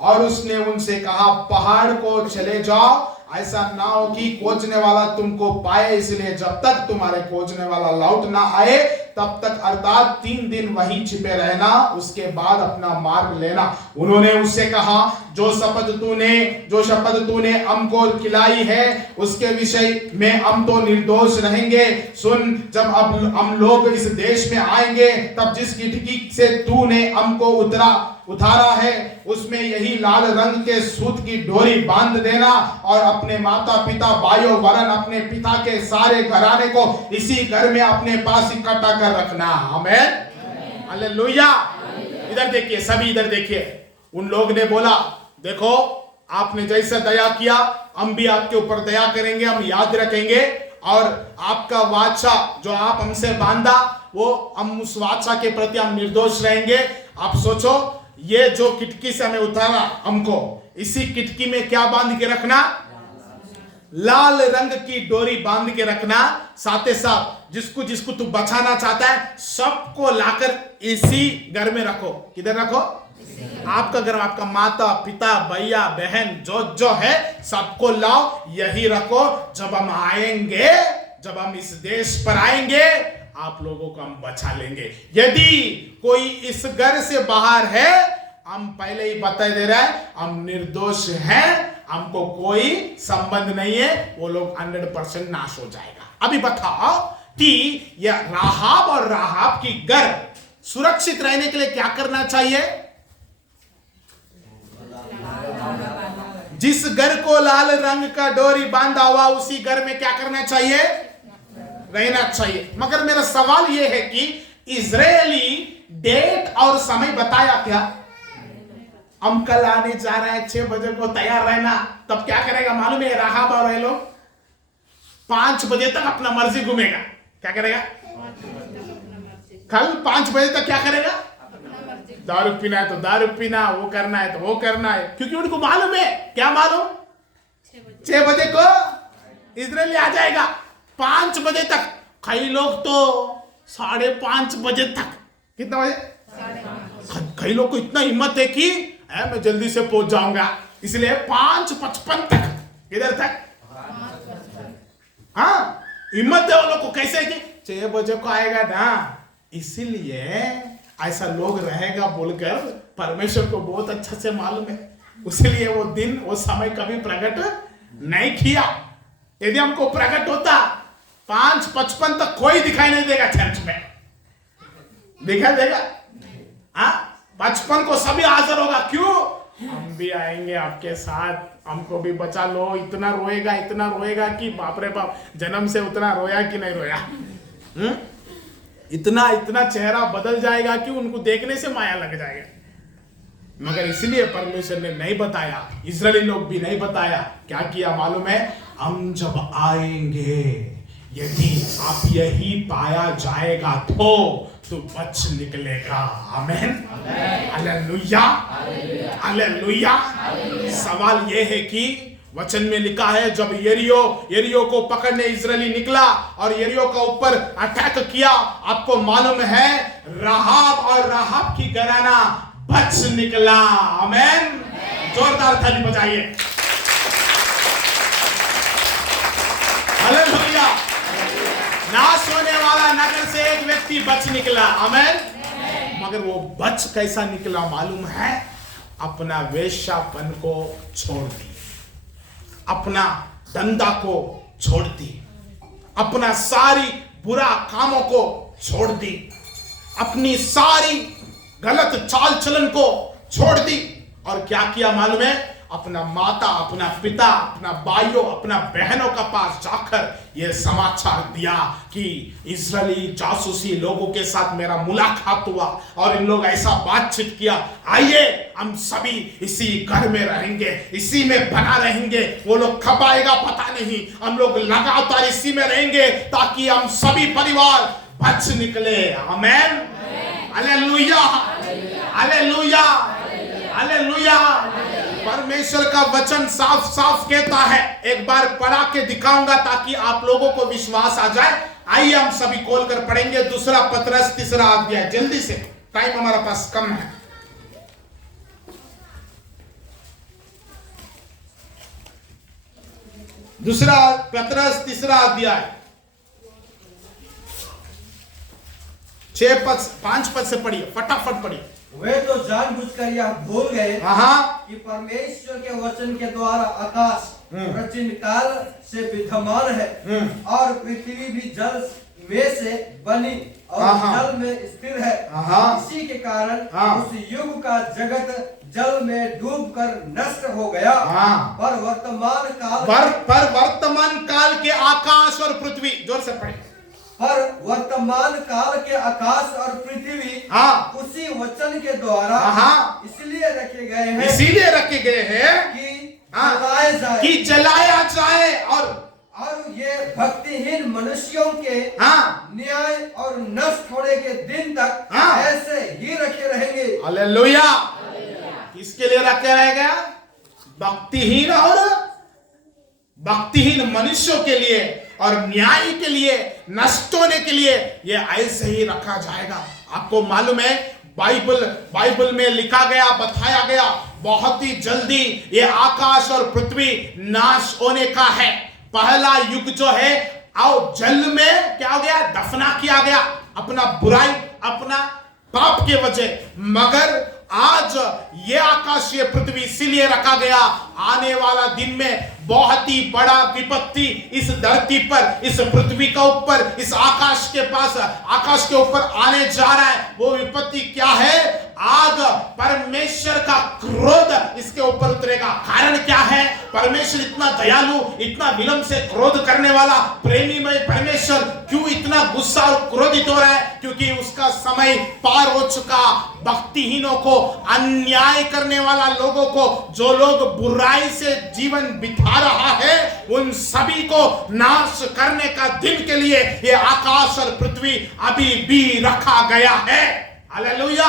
और उसने उनसे कहा पहाड़ को चले जाओ, ऐसा ना हो कि खोजने वाला तुमको पाए, इसलिए जब तक तुम्हारे खोजने वाला लौट ना आए तब तक अर्थात 3 दिन वहीं छिपे रहना, उसके बाद अपना मार्ग लेना। उन्होंने उससे कहा जो शपथ तूने हमको खिलाई है उसके विषय में हम तो निर्दोष रहेंगे। सुन, जब अब हम लोग इस देश में आएंगे तब जिस खिड़की से तूने हमको उतारा है उसमें यही लाल रंग के सूत की डोरी बांध देना, और अपने माता पिता भाइयों वरन अपने पिता के सारे घराने को इसी घर में अपने पास इकट्ठा कर रखना। आमीन। हालेलुया। इधर देखिए, सभी इधर देखिए। उन लोग ने बोला देखो आपने जैसा दया किया हम भी आपके ऊपर दया करेंगे, हम याद रखेंगे, और आपका वाचा जो आप हमसे बांधा वो हम उस वाचा के प्रति हम निर्दोष रहेंगे। आप सोचो, ये जो खिड़की से हमें उतारा हमको, इसी खिड़की में क्या बांध के रखना? लाल रंग की डोरी बांध के रखना। साथ ही साथ जिसको तू बचाना चाहता है सबको लाकर इसी घर में रखो। किधर रखो? आपका घर, आपका माता पिता भैया बहन जो है सबको लाओ, यही रखो। जब हम आएंगे, जब हम इस देश पर आएंगे आप लोगों को हम बचा लेंगे। यदि कोई इस घर से बाहर है, हम पहले ही बता दे रहा है हम निर्दोष हैं, हमको कोई संबंध नहीं है, वो लोग 100% नाश हो जाएगा। अभी बताओ कि यह राहाब और राहाब की घर सुरक्षित रहने के लिए क्या करना चाहिए? जिस घर को लाल रंग का डोरी बांधा हुआ उसी घर में क्या करना चाहिए? रहना चाहिए। मगर मेरा सवाल यह है कि इजरायली डेट और समय बताया क्या? हम कल आने जा रहे हैं 6 बजे को तैयार रहना। तब क्या करेगा मालूम है? राहाब और ये लोग 5 बजे तक अपना मर्जी घूमेगा। क्या करेगा? कल 5 बजे तक क्या करेगा? दारू पीना है तो दारू पीना, वो करना है तो वो करना है, क्योंकि उनको मालूम है। क्या मालूम? 6 बजे को इजरायली आ जाएगा। 5 बजे तक, कई लोग तो 5:30 बजे तक। कितना बजे? कई लोग को इतना हिम्मत है कि मैं जल्दी से पहुंच जाऊंगा, इसलिए 5:55 तक। किधर तक? हाँ, हिम्मत है वो लोग को। कैसे कि 6 बजे को आएगा ना, इसीलिए ऐसा लोग रहेगा बोलकर परमेश्वर को बहुत अच्छा से मालूम है। इसलिए वो दिन वो समय कभी प्रकट नहीं किया। यदि हमको प्रकट होता 5:55 तक कोई दिखाई नहीं देगा चर्च में। दिखाई देगा? 55 को सभी हाजिर होगा। क्यों? हम भी आएंगे आपके साथ, हमको भी बचा लो। इतना रोएगा कि बाप रे बाप, जन्म से उतना रोया कि नहीं रोया। इतना चेहरा बदल जाएगा कि उनको देखने से माया लग जाएगा। मगर इसलिए परमेश्वर ने नहीं बताया, इजरायली लोग भी नहीं बताया। क्या किया मालूम है? हम जब आएंगे यदि आप यही पाया जाएगा तो बच निकलेगा। आमीन। हालेलुया। हालेलुया। सवाल यह है कि वचन में लिखा है जब यरीहो को पकड़ने इजरायली निकला और यरीहो का ऊपर अटैक किया, आपको मालूम है राहाब और राहाब की घराना बच निकला। आमेन। जोरदार ताली बजाइए। हालेलुया। नाश होने वाला नगर से एक व्यक्ति बच निकला। आमेन। मगर वो बच कैसा निकला मालूम है? अपना वेश्यापन को छोड़ दी, अपना धंधा को छोड़ दी, अपना सारी बुरा कामों को छोड़ दी, अपनी सारी गलत चाल चलन को छोड़ दी। और क्या किया मालूम है? अपना माता, अपना पिता, अपना भाइयों, अपना बहनों का पास जाकर यह समाचार दिया कि इजरायली जासूसी लोगों के साथ मेरा मुलाकात हुआ और इन लोग ऐसा बातचीत किया, आइए हम सभी इसी घर में रहेंगे, इसी में बना रहेंगे। वो लोग कब आएगा पता नहीं, हम लोग लगातार इसी में रहेंगे ताकि हम सभी परिवार बच निकले। आमेन। Hallelujah, hallelujah, hallelujah. परमेश्वर का वचन साफ साफ कहता है, एक बार पढ़ा के दिखाऊंगा ताकि आप लोगों को विश्वास आ जाए। आइए हम सभी खोल कर पढ़ेंगे 2 पतरस 3 अध्याय, जल्दी से, टाइम हमारा पास कम है। 2 पतरस 3 अध्याय 5 पद से पढ़िए, फटाफट पढ़िए। वे तो जानबूझकर यह भूल गए कि परमेश्वर के वचन के द्वारा आकाश प्राचीन काल से विद्यमान है और पृथ्वी भी जल में से बनी और जल में स्थिर है। इसी के कारण उस युग का जगत जल में डूबकर नष्ट हो गया। पर वर्तमान काल के आकाश और पृथ्वी, जोर से पढ़े, पर वर्तमान काल के आकाश और पृथ्वी उसी वचन के द्वारा इसलिए रखे गए हैं कि जलाया जाए और ये भक्तिहीन मनुष्यों के न्याय और नष्ट होने के दिन तक ऐसे ही रखे रहेंगे। हालेलुया। किसके लिए रखे रहेगा? भक्तिहीन मनुष्यों के लिए और न्याय के लिए, नष्ट होने के लिए ये ऐसे ही रखा जाएगा। आपको मालूम है बाइबल में लिखा गया, बताया गया, बहुत ही जल्दी ये आकाश और पृथ्वी नाश होने का है। पहला युग जो है जल में क्या हो गया? दफना किया गया, अपना बुराई, अपना पाप के वजह। मगर आज ये आकाश, ये पृथ्वी इसीलिए रखा गया, आने वाला दिन में बहुत ही बड़ा विपत्ति इस धरती पर, इस पृथ्वी का ऊपर, इस आकाश के पास, आकाश के ऊपर आने जा रहा है। वो विपत्ति क्या है? आग, परमेश्वर का क्रोध इसके ऊपर उतरेगा। कारण क्या है? परमेश्वर इतना दयालु, इतना विलंब से क्रोध करने वाला प्रेमीमय परमेश्वर क्यों इतना गुस्सा और क्रोधित हो रहा है? क्योंकि उसका समय पार हो चुका। भक्तिहीनों को, अन्याय करने वाला लोगों को, जो लोग बुराई से जीवन बिता रहा है, उन सभी को नाश करने का दिन के लिए ये आकाश और पृथ्वी अभी भी रखा गया है। हालेलुया।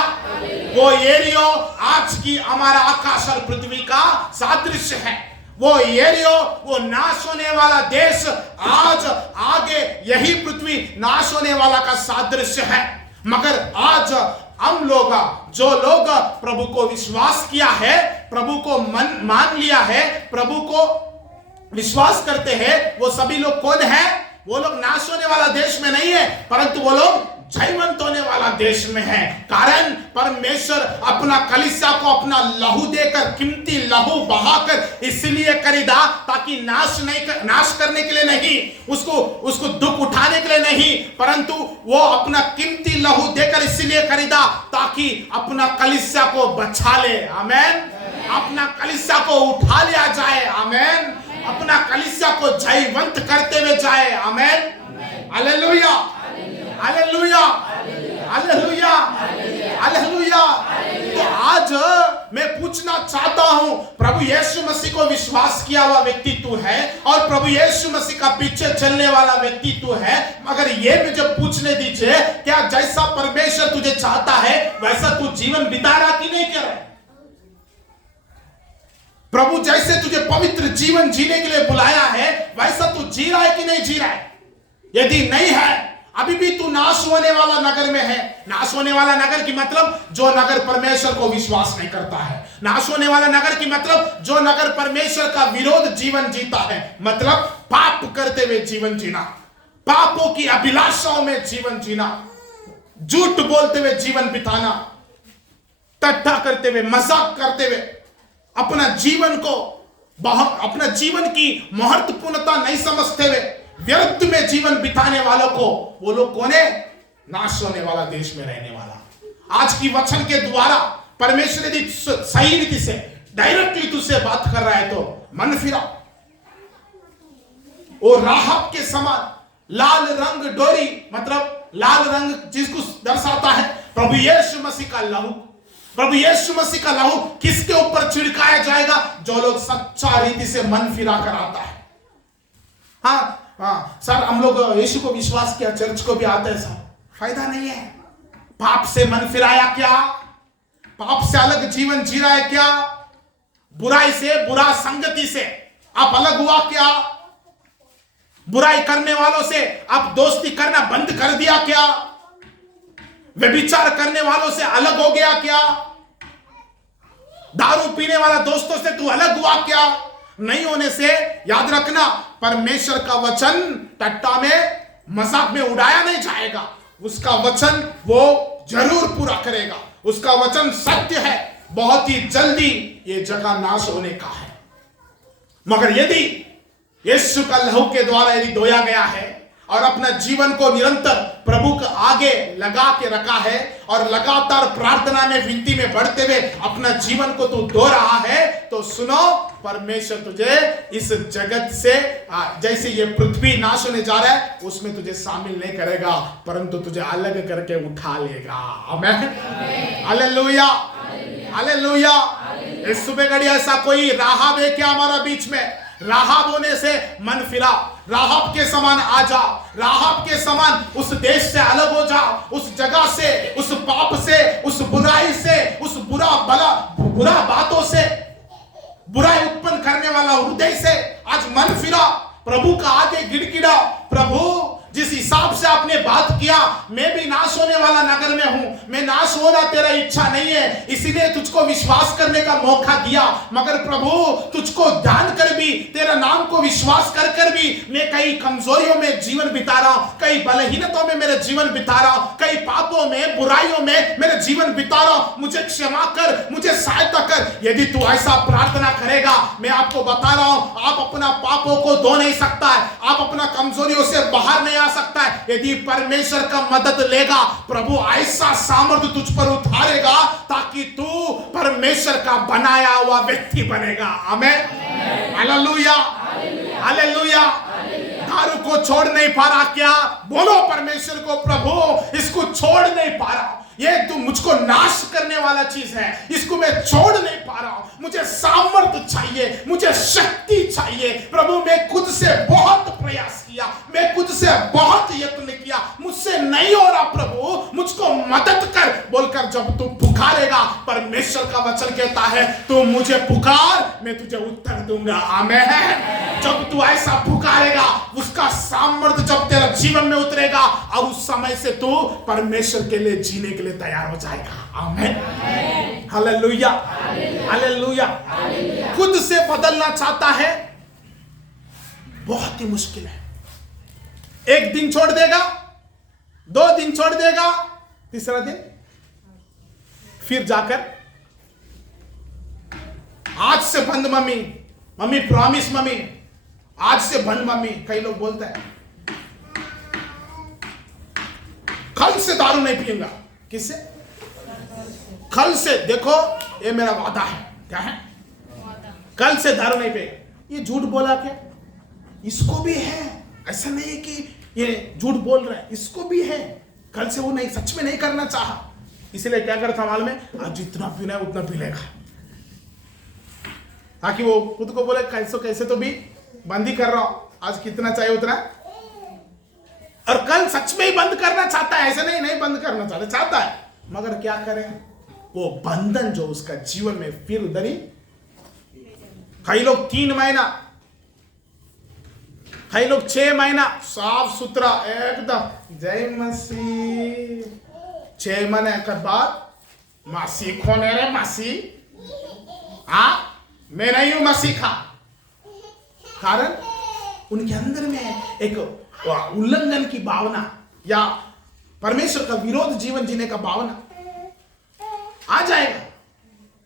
वो यरीहो आज की हमारा आकाश और पृथ्वी का सादृश्य है। वो यरीहो, वो नाश होने वाला देश, आज आगे यही पृथ्वी नाश होने वाला का सादृश्य है। मगर आज हम लोग, जो लोग प्रभु को विश्वास किया है, प्रभु को मान लिया है, प्रभु को विश्वास करते हैं, वो सभी लोग कौन है? वो लोग नाश होने वाला देश में नहीं है, परंतु वो लोग जयवंत होने वाला देश में है। कारण परमेश्वर अपना कलीसिया को अपना लहू देकर, कीमती लहू बहाकर इसलिए खरीदा ताकि नाश करने के लिए नहीं, उसको दुख उठाने के लिए नहीं, परंतु वो अपना कीमती लहू देकर इसलिए खरीदा ताकि अपना कलीसिया को बचा ले। आमेन। अपना कलीसिया को उठा लिया जाए। आमेन। अपना कलीसिया को जयवंत करते हुए जाए। Amen. Hallelujah, hallelujah, hallelujah, hallelujah. तो आज मैं पूछना चाहता हूं, प्रभु यीशु मसीह को विश्वास किया हुआ व्यक्ति तू है और प्रभु यीशु मसीह का पीछे चलने वाला व्यक्ति तू है, मगर ये मुझे पूछने दीजिए, क्या जैसा परमेश्वर तुझे चाहता है वैसा तू जीवन बिता रहा कि नहीं कर रहा? प्रभु जैसे तुझे पवित्र जीवन जीने के लिए बुलाया है, वैसा तू जी रहा है कि नहीं जी रहा है? यदि नहीं है, अभी भी तू नाश होने वाला नगर में है। नाश होने वाला नगर की मतलब जो नगर परमेश्वर को विश्वास नहीं करता है। नाश होने वाला नगर की मतलब जो नगर परमेश्वर का विरोध जीवन जीता है, मतलब पाप करते हुए जीवन जीना, पापों की अभिलाषाओं में जीवन जीना, झूठ बोलते हुए जीवन बिताना, टट्टा करते हुए, मजाक करते हुए, अपना जीवन की महत्वपूर्णता नहीं समझते हुए व्यर्थ में जीवन बिताने वालों को, वो लोग कौन है? नाश होने वाला देश में रहने वाला। आज की वचन के द्वारा परमेश्वर यदि सही रीति से डायरेक्टली तुझसे बात कर रहा है तो मन फिरा। वो राहब के समान लाल रंग डोरी, मतलब लाल रंग जिसको दर्शाता है प्रभु यीशु मसीह का लहू। प्रभु यीशु मसीह का लहू किसके ऊपर छिड़काया जाएगा? जो लोग सच्चा रीति से मन फिरा कर आता है। हाँ सर, हम लोग यीशु को विश्वास किया, चर्च को भी आते हैं सर, फायदा नहीं है। पाप से मन फिराया क्या? पाप से अलग जीवन जी रहा है क्या? बुराई से, बुरा संगति से आप अलग हुआ क्या? बुराई करने वालों से आप दोस्ती करना बंद कर दिया क्या? व्यभिचार करने वालों से अलग हो गया क्या? दारू पीने वाला दोस्तों से तू अलग हुआ क्या? नहीं होने से याद रखना, परमेश्वर का वचन टट्टा में, मजाक में उड़ाया नहीं जाएगा। उसका वचन वो जरूर पूरा करेगा। उसका वचन सत्य है। बहुत ही जल्दी ये जगह नाश होने का है। मगर यदि यीशु का लहू के द्वारा यदि धोया गया है और अपना जीवन को निरंतर प्रभु के आगे लगा के रखा है और लगातार प्रार्थना में, विनती में बढ़ते हुए अपना जीवन को तू धो रहा है, तो सुनो, परमेश्वर तुझे इस जगत से, जैसे ये पृथ्वी नाश होने जा रहा है, उसमें तुझे शामिल नहीं करेगा, परंतु तुझे अलग करके उठा लेगा। आमीन, हालेलुया, हालेलुया। इस सुबह घड़ी ऐसा कोई राहब है क्या हमारा बीच में? राहब होने से मन फिरा, राहब के समान आ जा, राहब के समान उस देश से अलग हो जा, उस जगह से, उस पाप से, उस बुराई से, उस बुरा बातों से, बुराई उत्पन्न करने वाला हृदय से आज मन फिरा, प्रभु का आगे गिड़गिड़ा, प्रभु जिस हिसाब से आपने बात किया, मैं भी नाश होने वाला नगर में हूं, मैं नाश होना तेरा इच्छा नहीं है, इसीलिए तुझको विश्वास करने का मौका दिया। मगर प्रभु तुझको ध्यान कर भी, तेरा नाम को विश्वास कर कर भी मैं कई कमजोरियों में जीवन बिता रहा हूं, कई बलहीनताओं में मेरा जीवन बिता रहा हूं, कई पापों में, बुराइयों में मेरा जीवन बिता रहा हूं, मुझे क्षमा कर, मुझे सहायता कर। यदि तू ऐसा प्रार्थना करेगा, मैं आपको बता रहा हूं, आप अपना पापों को धो नहीं सकता है, आप अपना कमजोरियों से बाहर नहीं सकता है। यदि परमेश्वर का मदद लेगा, प्रभु ऐसा सामर्थ्य तुझ पर उतारेगा ताकि तू परमेश्वर का बनाया हुआ व्यक्ति बनेगा। आमीन, हालेलुया, हालेलुया। दारू को छोड़ नहीं पा रहा क्या? बोलो परमेश्वर को, प्रभु इसको छोड़ नहीं पा रहा, ये तू मुझको नाश करने वाला चीज है, इसको मैं छोड़ नहीं पा रहा हूं, मुझे सामर्थ्य चाहिए, मुझे शक्ति चाहिए। प्रभु मैं खुद से बहुत प्रयास किया, मैं खुद से बहुत यत्न किया, मुझसे नहीं हो रहा, प्रभु मुझको मदद कर बोलकर जब तू पुकारेगा, परमेश्वर का वचन कहता है तू मुझे पुकार, मैं तुझे उत्तर दूंगा। आमीन। जब तू ऐसा पुकारेगा, उसका सामर्थ्य जब तेरा जीवन में उतरेगा और उस समय से तू परमेश्वर के लिए जीने के लिए तैयार हो जाएगा। आमीन, हालेलुया, हालेलुया। खुद से बदलना चाहता है, बहुत ही मुश्किल है। एक दिन छोड़ देगा, 2 दिन छोड़ देगा, तीसरा दिन फिर जाकर आज से बंद मम्मी, मम्मी प्रॉमिस मम्मी, आज से बंद मम्मी। कई लोग बोलते हैं कल से दारू नहीं पीऊंगा। किससे? कल से, देखो ये मेरा वादा है। क्या है? कल से दारू नहीं पिएगा। ये झूठ बोला क्या? इसको भी है, ऐसा नहीं है कि ये झूठ बोल रहा है, इसको भी है। कल से वो नहीं, सच में नहीं करना चाहा, इसलिए क्या करता मालूम है, आज जितना पीना है उतना पी लेगा, ताकि वो खुद को बोले कैसे कैसे तो भी बंद ही कर रहा हूं, आज कितना चाहिए उतना। और कल सच में ही बंद करना चाहता है, ऐसा नहीं बंद करना चाहता है, मगर क्या करें, वो बंधन जो उसका जीवन में फिर उधर ही कई लोग 3 महीना, कई लोग 6 महीना साफ सुथरा एकदम जय मसीह। 6 महीने के बाद मसीह कौन है रे मसीह? मैं नहीं हूं मसीह का। कारण उनके अंदर में एक उल्लंघन की भावना या परमेश्वर का विरोध जीवन जीने का भावना आ जाएगा,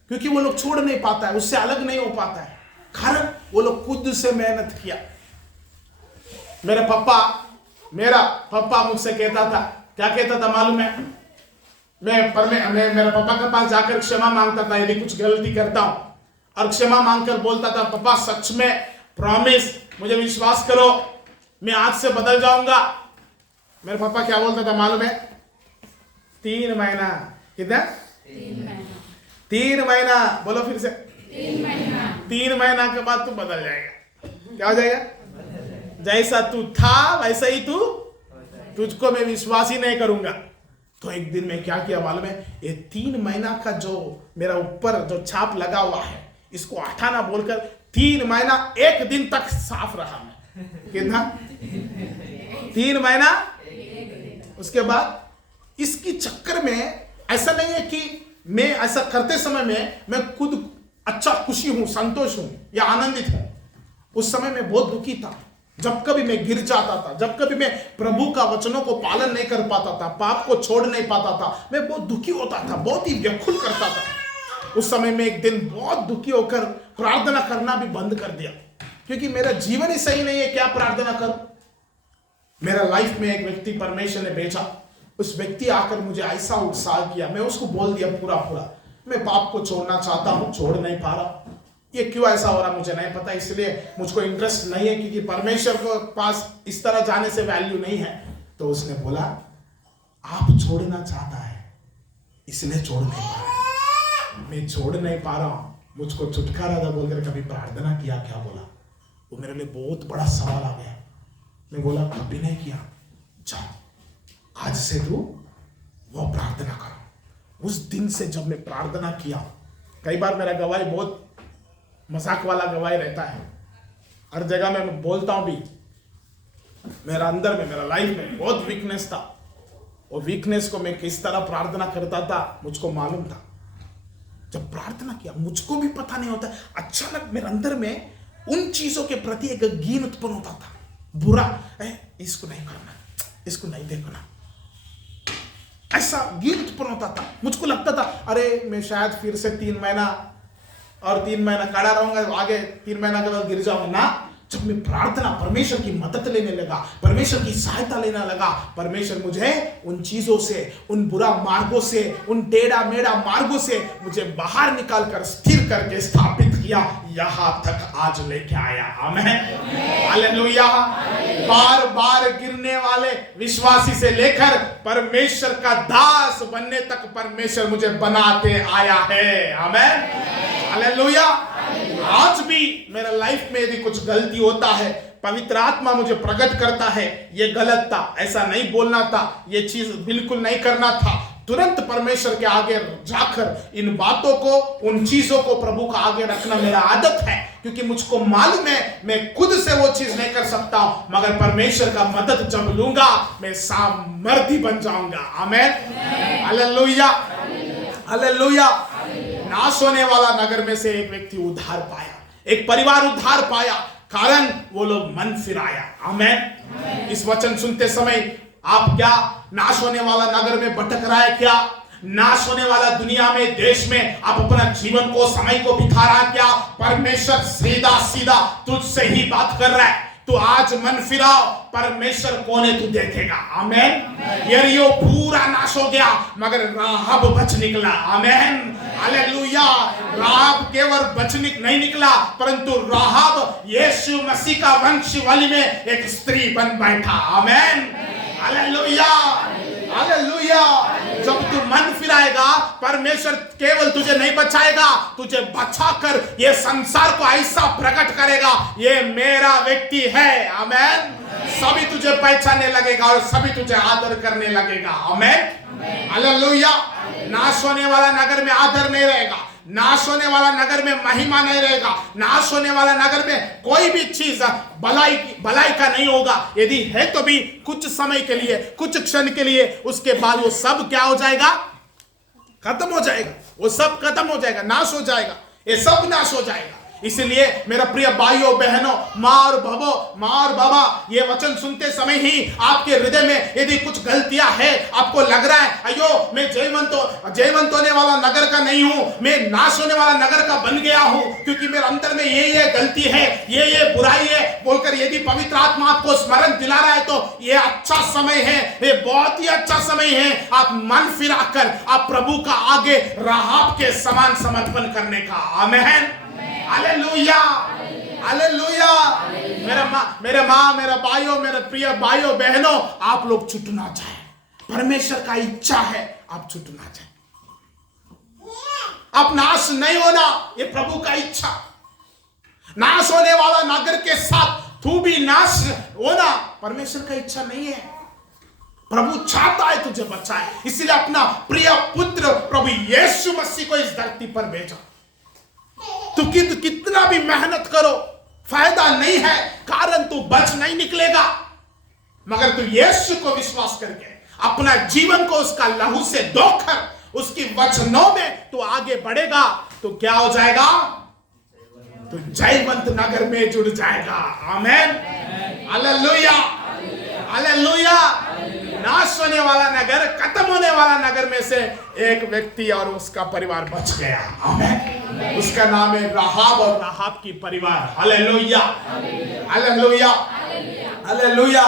क्योंकि वो लोग छोड़ नहीं पाता है, उससे अलग नहीं हो पाता है। कारण वो लोग खुद से मेहनत किया। मेरा पप्पा मुझसे कहता था, क्या कहता था मालूम है? मैं मेरे पापा के पास जाकर क्षमा मांगता था यदि कुछ गलती करता हूं, और क्षमा मांगकर बोलता था, पापा सच में प्रॉमिस, मुझे विश्वास करो, मैं आज से बदल जाऊंगा। मेरे पापा क्या बोलता था मालूम है? 3 महीना। कितना? 3 महीना। बोलो फिर से। 3 महीना के बाद तू बदल जाएगा। क्या हो जाएगा? जैसा तू था वैसा ही तू, तुझको मैं विश्वास ही नहीं करूंगा। तो एक दिन मैं क्या किया मालूम है? ये 3 महीना का जो मेरा ऊपर जो छाप लगा हुआ है, इसको हटाना बोलकर 3 महीना 1 दिन तक साफ रहा मैं। कितना? 3 महीना। उसके बाद इसकी चक्कर में ऐसा नहीं है कि मैं ऐसा करते समय में मैं खुद अच्छा खुशी हूं, संतोष हूं या आनंदित हूं। उस समय मैं बहुत दुखी था। जब कभी मैं गिर जाता था, जब कभी मैं प्रभु का वचनों को पालन नहीं कर पाता था, पाप को छोड़ नहीं पाता था, मैं बहुत दुखी होता था, बहुत ही व्याकुल करता था। उस समय में एक दिन बहुत दुखी होकर प्रार्थना करना भी बंद कर दिया, क्योंकि मेरा जीवन ही सही नहीं है, क्या प्रार्थना करूं? मेरा लाइफ में एक व्यक्ति परमेश्वर ने भेजा। उस व्यक्ति आकर मुझे ऐसा उत्साह किया, मैं उसको बोल दिया पूरा मैं पाप को छोड़ना चाहता हूं, छोड़ नहीं पा रहा। ये क्यों ऐसा हो रहा मुझे नहीं पता, इसलिए मुझको इंटरेस्ट नहीं है, क्योंकि परमेश्वर को पास इस तरह जाने से वैल्यू नहीं है। तो उसने बोला, आप छोड़ना चाहता है इसलिए छोड़ नहीं पा रहा। मैं छोड़ नहीं पा रहा हूं, मुझको छुटकारा दे बोलकर कभी प्रार्थना किया? क्या बोला? वो मेरे लिए बहुत बड़ा सवाल आ गया। मैं बोला, कभी नहीं किया। जाओ आज से तू वो प्रार्थना करो। उस दिन से जब मैं प्रार्थना किया, कई बार मेरा गवाही बहुत मजाक वाला गवाही रहता है, हर जगह में मैं बोलता हूं भी, मेरा अंदर में, मेरा लाइफ में बहुत वीकनेस था। वो वीकनेस को मैं किस तरह प्रार्थना करता था मुझको मालूम था। जब प्रार्थना किया, मुझको भी पता नहीं होता, अचानक मेरे अंदर में उन चीजों के प्रति एक घिन उत्पन्न होता था। बुरा, इसको नहीं करना, इसको नहीं देखना, ऐसा घिन उत्पन्न होता था। मुझको लगता था, अरे मैं शायद फिर से 3 महीना और 3 महीना खड़ा रहूंगा, आगे 3 महीना के बाद गिर जाऊंगा ना। जब मैं प्रार्थना, परमेश्वर की मदद लेने लगा, परमेश्वर की सहायता लेने लगा, परमेश्वर मुझे उन चीजों से, उन बुरा मार्गों से, उन टेढ़ा मेढ़ा मार्गों से मुझे बाहर निकाल कर स्थिर करके स्थापित किया, यहां तक आज लेके आया। आमीन, हालेलुया। बार बार गिरने वाले विश्वासी से लेकर परमेश्वर का दास बनने तक परमेश्वर मुझे बनाते आया है। आमीन, हालेलुया। आज भी मेरा लाइफ में यदि कुछ गलती होता है, पवित्र आत्मा मुझे प्रकट करता है, ये गलत था, ऐसा नहीं बोलना था, ये चीज बिल्कुल नहीं करना था, तुरंत परमेश्वर के आगे जाकर इन बातों को, उन चीजों को प्रभु का आगे रखना मेरा आदत है, क्योंकि मुझको मालूम है मैं खुद से वो चीज नहीं कर सकता हूं, मगर परमेश्वर का मदद जब लूंगा मैं सामर्थी बन जाऊंगा। आमीन, हालेलुया, हालेलुया। नाश होने वाला नगर में से एक व्यक्ति उद्धार पाया, एक परिवार उद्धार पाया, कारण वो लोग मन फिराया। आमीन। इस वचन सुनते समय आप क्या नाश होने वाला नगर में भटक रहा है? क्या नाश होने वाला दुनिया में, देश में आप अपना जीवन को, समय को बिता रहा है? क्या परमेश्वर सीधा सीधा तुझसे ही बात कर रहा है? तो आज मन फिराओ, परमेश्वर कौन है तू देखेगा। आमीन। यरीहो पूरा नाश हो गया मगर राहब बच निकला। आमीन, हालेलुया। राहब केवल बचने नहीं निकला, परंतु राहब यीशु मसीह का वंशावली में एक स्त्री बन बैठा। आमीन, हालेलुया, हालेलुया। जब तू मन फिराएगा, परमेश्वर केवल तुझे नहीं बचाएगा, तुझे बचाकर ये संसार को ऐसा प्रकट करेगा, ये मेरा व्यक्ति है। आमीन। सभी तुझे पहचानने लगेगा और सभी तुझे आदर करने लगेगा। आमीन, हालेलुया। नाश होने वाला नगर में आदर नहीं रहेगा, नाश होने वाला नगर में महिमा नहीं रहेगा, नाश होने वाला नगर में कोई भी चीज भलाई का नहीं होगा। यदि है तो भी कुछ समय के लिए, कुछ क्षण के लिए, उसके बाद वो सब क्या हो जाएगा? खत्म हो जाएगा। वो सब खत्म हो जाएगा, नाश हो जाएगा, ये सब नाश हो जाएगा। इसलिए मेरा प्रिय भाइयों बहनों, माँ और बाबा, ये वचन सुनते समय ही आपके हृदय में यदि कुछ गलतियां है, आपको लग रहा है अयो मैं जयवंत होने वाला नगर का नहीं हूं, मैं नाश होने वाला नगर का बन गया हूं, क्योंकि मेरे अंदर में ये गलती है, ये बुराई है बोलकर यदि पवित्र आत्मा आपको स्मरण दिला रहा है तो ये अच्छा समय है, ये बहुत ही अच्छा समय है। आप मन फिराकर आप प्रभु का आगे राहाब के समान समर्पण करने का। आमीन, हालेलुया, हालेलुया। मेरे माँ, मेरा भाइयों, मेरे प्रिय भाइयों बहनों, आप लोग छूटना चाहे, परमेश्वर का इच्छा है आप छूटना चाहे, आप नाश नहीं होना, ये प्रभु का इच्छा। नाश होने वाला नगर के साथ तू भी नाश होना परमेश्वर का इच्छा नहीं है। प्रभु चाहता है तुझे बचाए, इसलिए अपना प्रिय पुत्र प्रभु यीशु मसीह को इस धरती पर भेजा। तू कितना भी मेहनत करो फायदा नहीं है, कारण तू बच नहीं निकलेगा। मगर तू यीशु को विश्वास करके अपना जीवन को उसका लहू से धोकर उसकी वचनों में तू आगे बढ़ेगा तो क्या हो जाएगा? तो जयवंत नगर में जुड़ जाएगा। आमीन, हालेलुया, हालेलुया। नाश होने वाला नगर, खत्म होने वाला नगर में से एक व्यक्ति और उसका परिवार बच गया। आमीन। उसका नाम है राहाब और राहाब की परिवार। Hallelujah, hallelujah, hallelujah.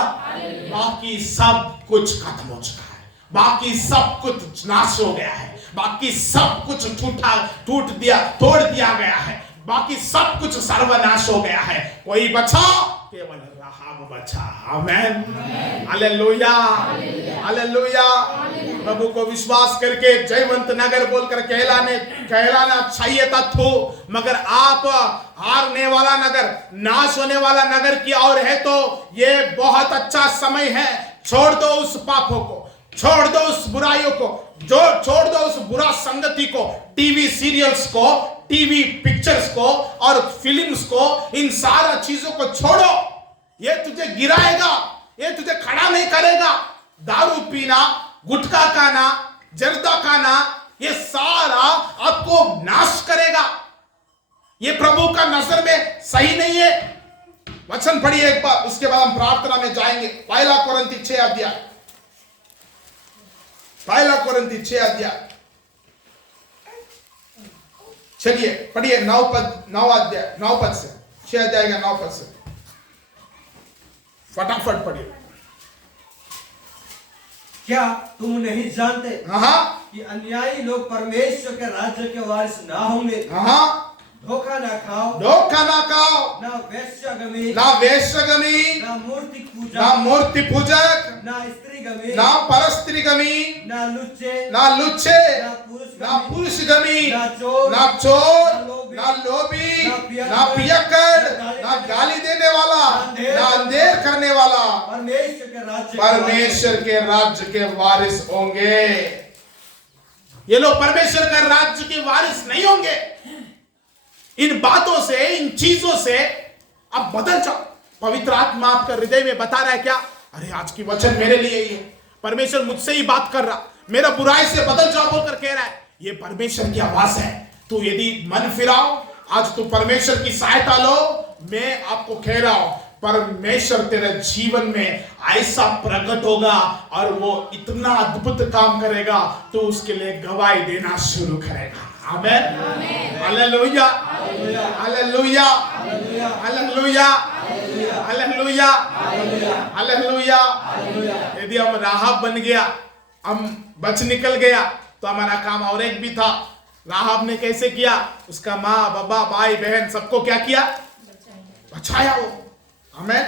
बाकी सब कुछ खत्म हो चुका है, बाकी सब कुछ नाश हो गया है, बाकी सब कुछ तोड़ दिया गया है, बाकी सब कुछ सर्वनाश हो गया है। कोई बचा? केवल राहाब बचा। आमीन, हालेलुया, हालेलुया। प्रभु को विश्वास करके जयवंत नगर बोलकर कहलाना चाहिए था तो, मगर आप हारने वाला नगर, नाश होने वाला नगर की ओर है तो ये बहुत अच्छा समय है। छोड़ दो उस पापों को, छोड़ दो उस बुराइयों को, छोड़ दो उस बुरा संगति को, टीवी सीरियल्स को, टीवी पिक्चर्स को और फिल्म्स को, इन सारा चीजों को छोड़ो। ये तुझे गिराएगा, ये तुझे खड़ा नहीं करेगा। दारू पीना, गुटखा खाना, जर्दा खाना, ये सारा आपको नाश करेगा। ये प्रभु का नजर में सही नहीं है। वचन पढ़िए एक बार, उसके बाद हम प्रार्थना में जाएंगे। पहला कोरिन्थी 6 अध्याय, पहला कोरिन्थी 6 अध्याय, चलिए पढ़िए 9 पद से, 6 अध्याय का 9 पद से फटाफट पढ़िए। क्या तुम नहीं जानते कि अन्यायी लोग परमेश्वर के राज्य के वारिस ना होंगे? धोखा ना खाओ, ना वेश्यागमी, ना मूर्ति पूजक, ना स्त्रीगमी, ना परस्त्रीगमी, ना लुच्चे, ना पुरुषगमी, ना चोर, ना लोभी, ना पियक्कड़, ना गाली देने वाला, ना अंधेर करने वाला परमेश्वर के राज्य के वारिस होंगे। ये लोग परमेश्वर के राज्य के वारिस नहीं होंगे। इन बातों से, इन चीजों से अब बदल जाओ। पवित्र आत्मा आपका हृदय में बता रहा है क्या? अरे आज की वचन मेरे लिए ही है, परमेश्वर मुझसे ही बात कर रहा, मेरा बुराई से बदल जाओ बोलकर कह रहा है। ये परमेश्वर की आवाज है। तू यदि मन फिराओ, आज तू परमेश्वर की सहायता लो। मैं आपको कह रहा हूं, परमेश्वर तेरे जीवन में ऐसा प्रकट होगा और वो इतना अद्भुत काम करेगा, तो उसके लिए गवाही देना शुरू करेगा। आमीन, hallelujah, hallelujah, hallelujah, hallelujah, hallelujah. यदि हम राहाब बन गया, हम बच निकल गया, तो हमारा काम और एक भी था। राहाब ने कैसे किया? उसका माँ, बाबा, भाई, बहन सबको क्या किया? बचाया वो। आमीन,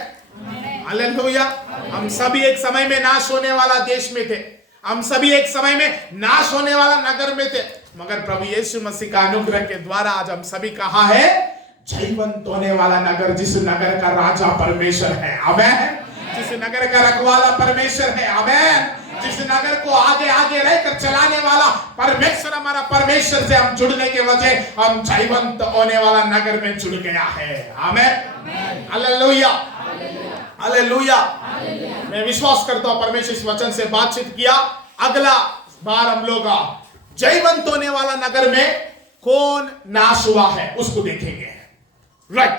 हालेलुया। हम सभी एक समय में नाश होने वाला देश में थे, हम सभी एक समय में नाश होने वाला नगर में थे, मगर प्रभु यीशु मसीह का अनुग्रह के द्वारा आज हम सभी कहाँ है? जयवंत होने वाला नगर, जिस नगर का राजा परमेश्वर है। आमीन, जिस नगर का रखवाला परमेश्वर है। आमीन, जिस नगर को आगे आगे रहकर चलाने वाला परमेश्वर, हमारा परमेश्वर से हम जुड़ने के वजह हम जीवंत होने वाला नगर में जुड़ गया है। आमेन, हालेलुया, हालेलुया। मैं विश्वास करता हूं परमेश्वर इस वचन से बातचीत किया। अगला बार हम लोग जीवंत होने वाला नगर में कौन नाश हुआ है उसको देखेंगे। राइट,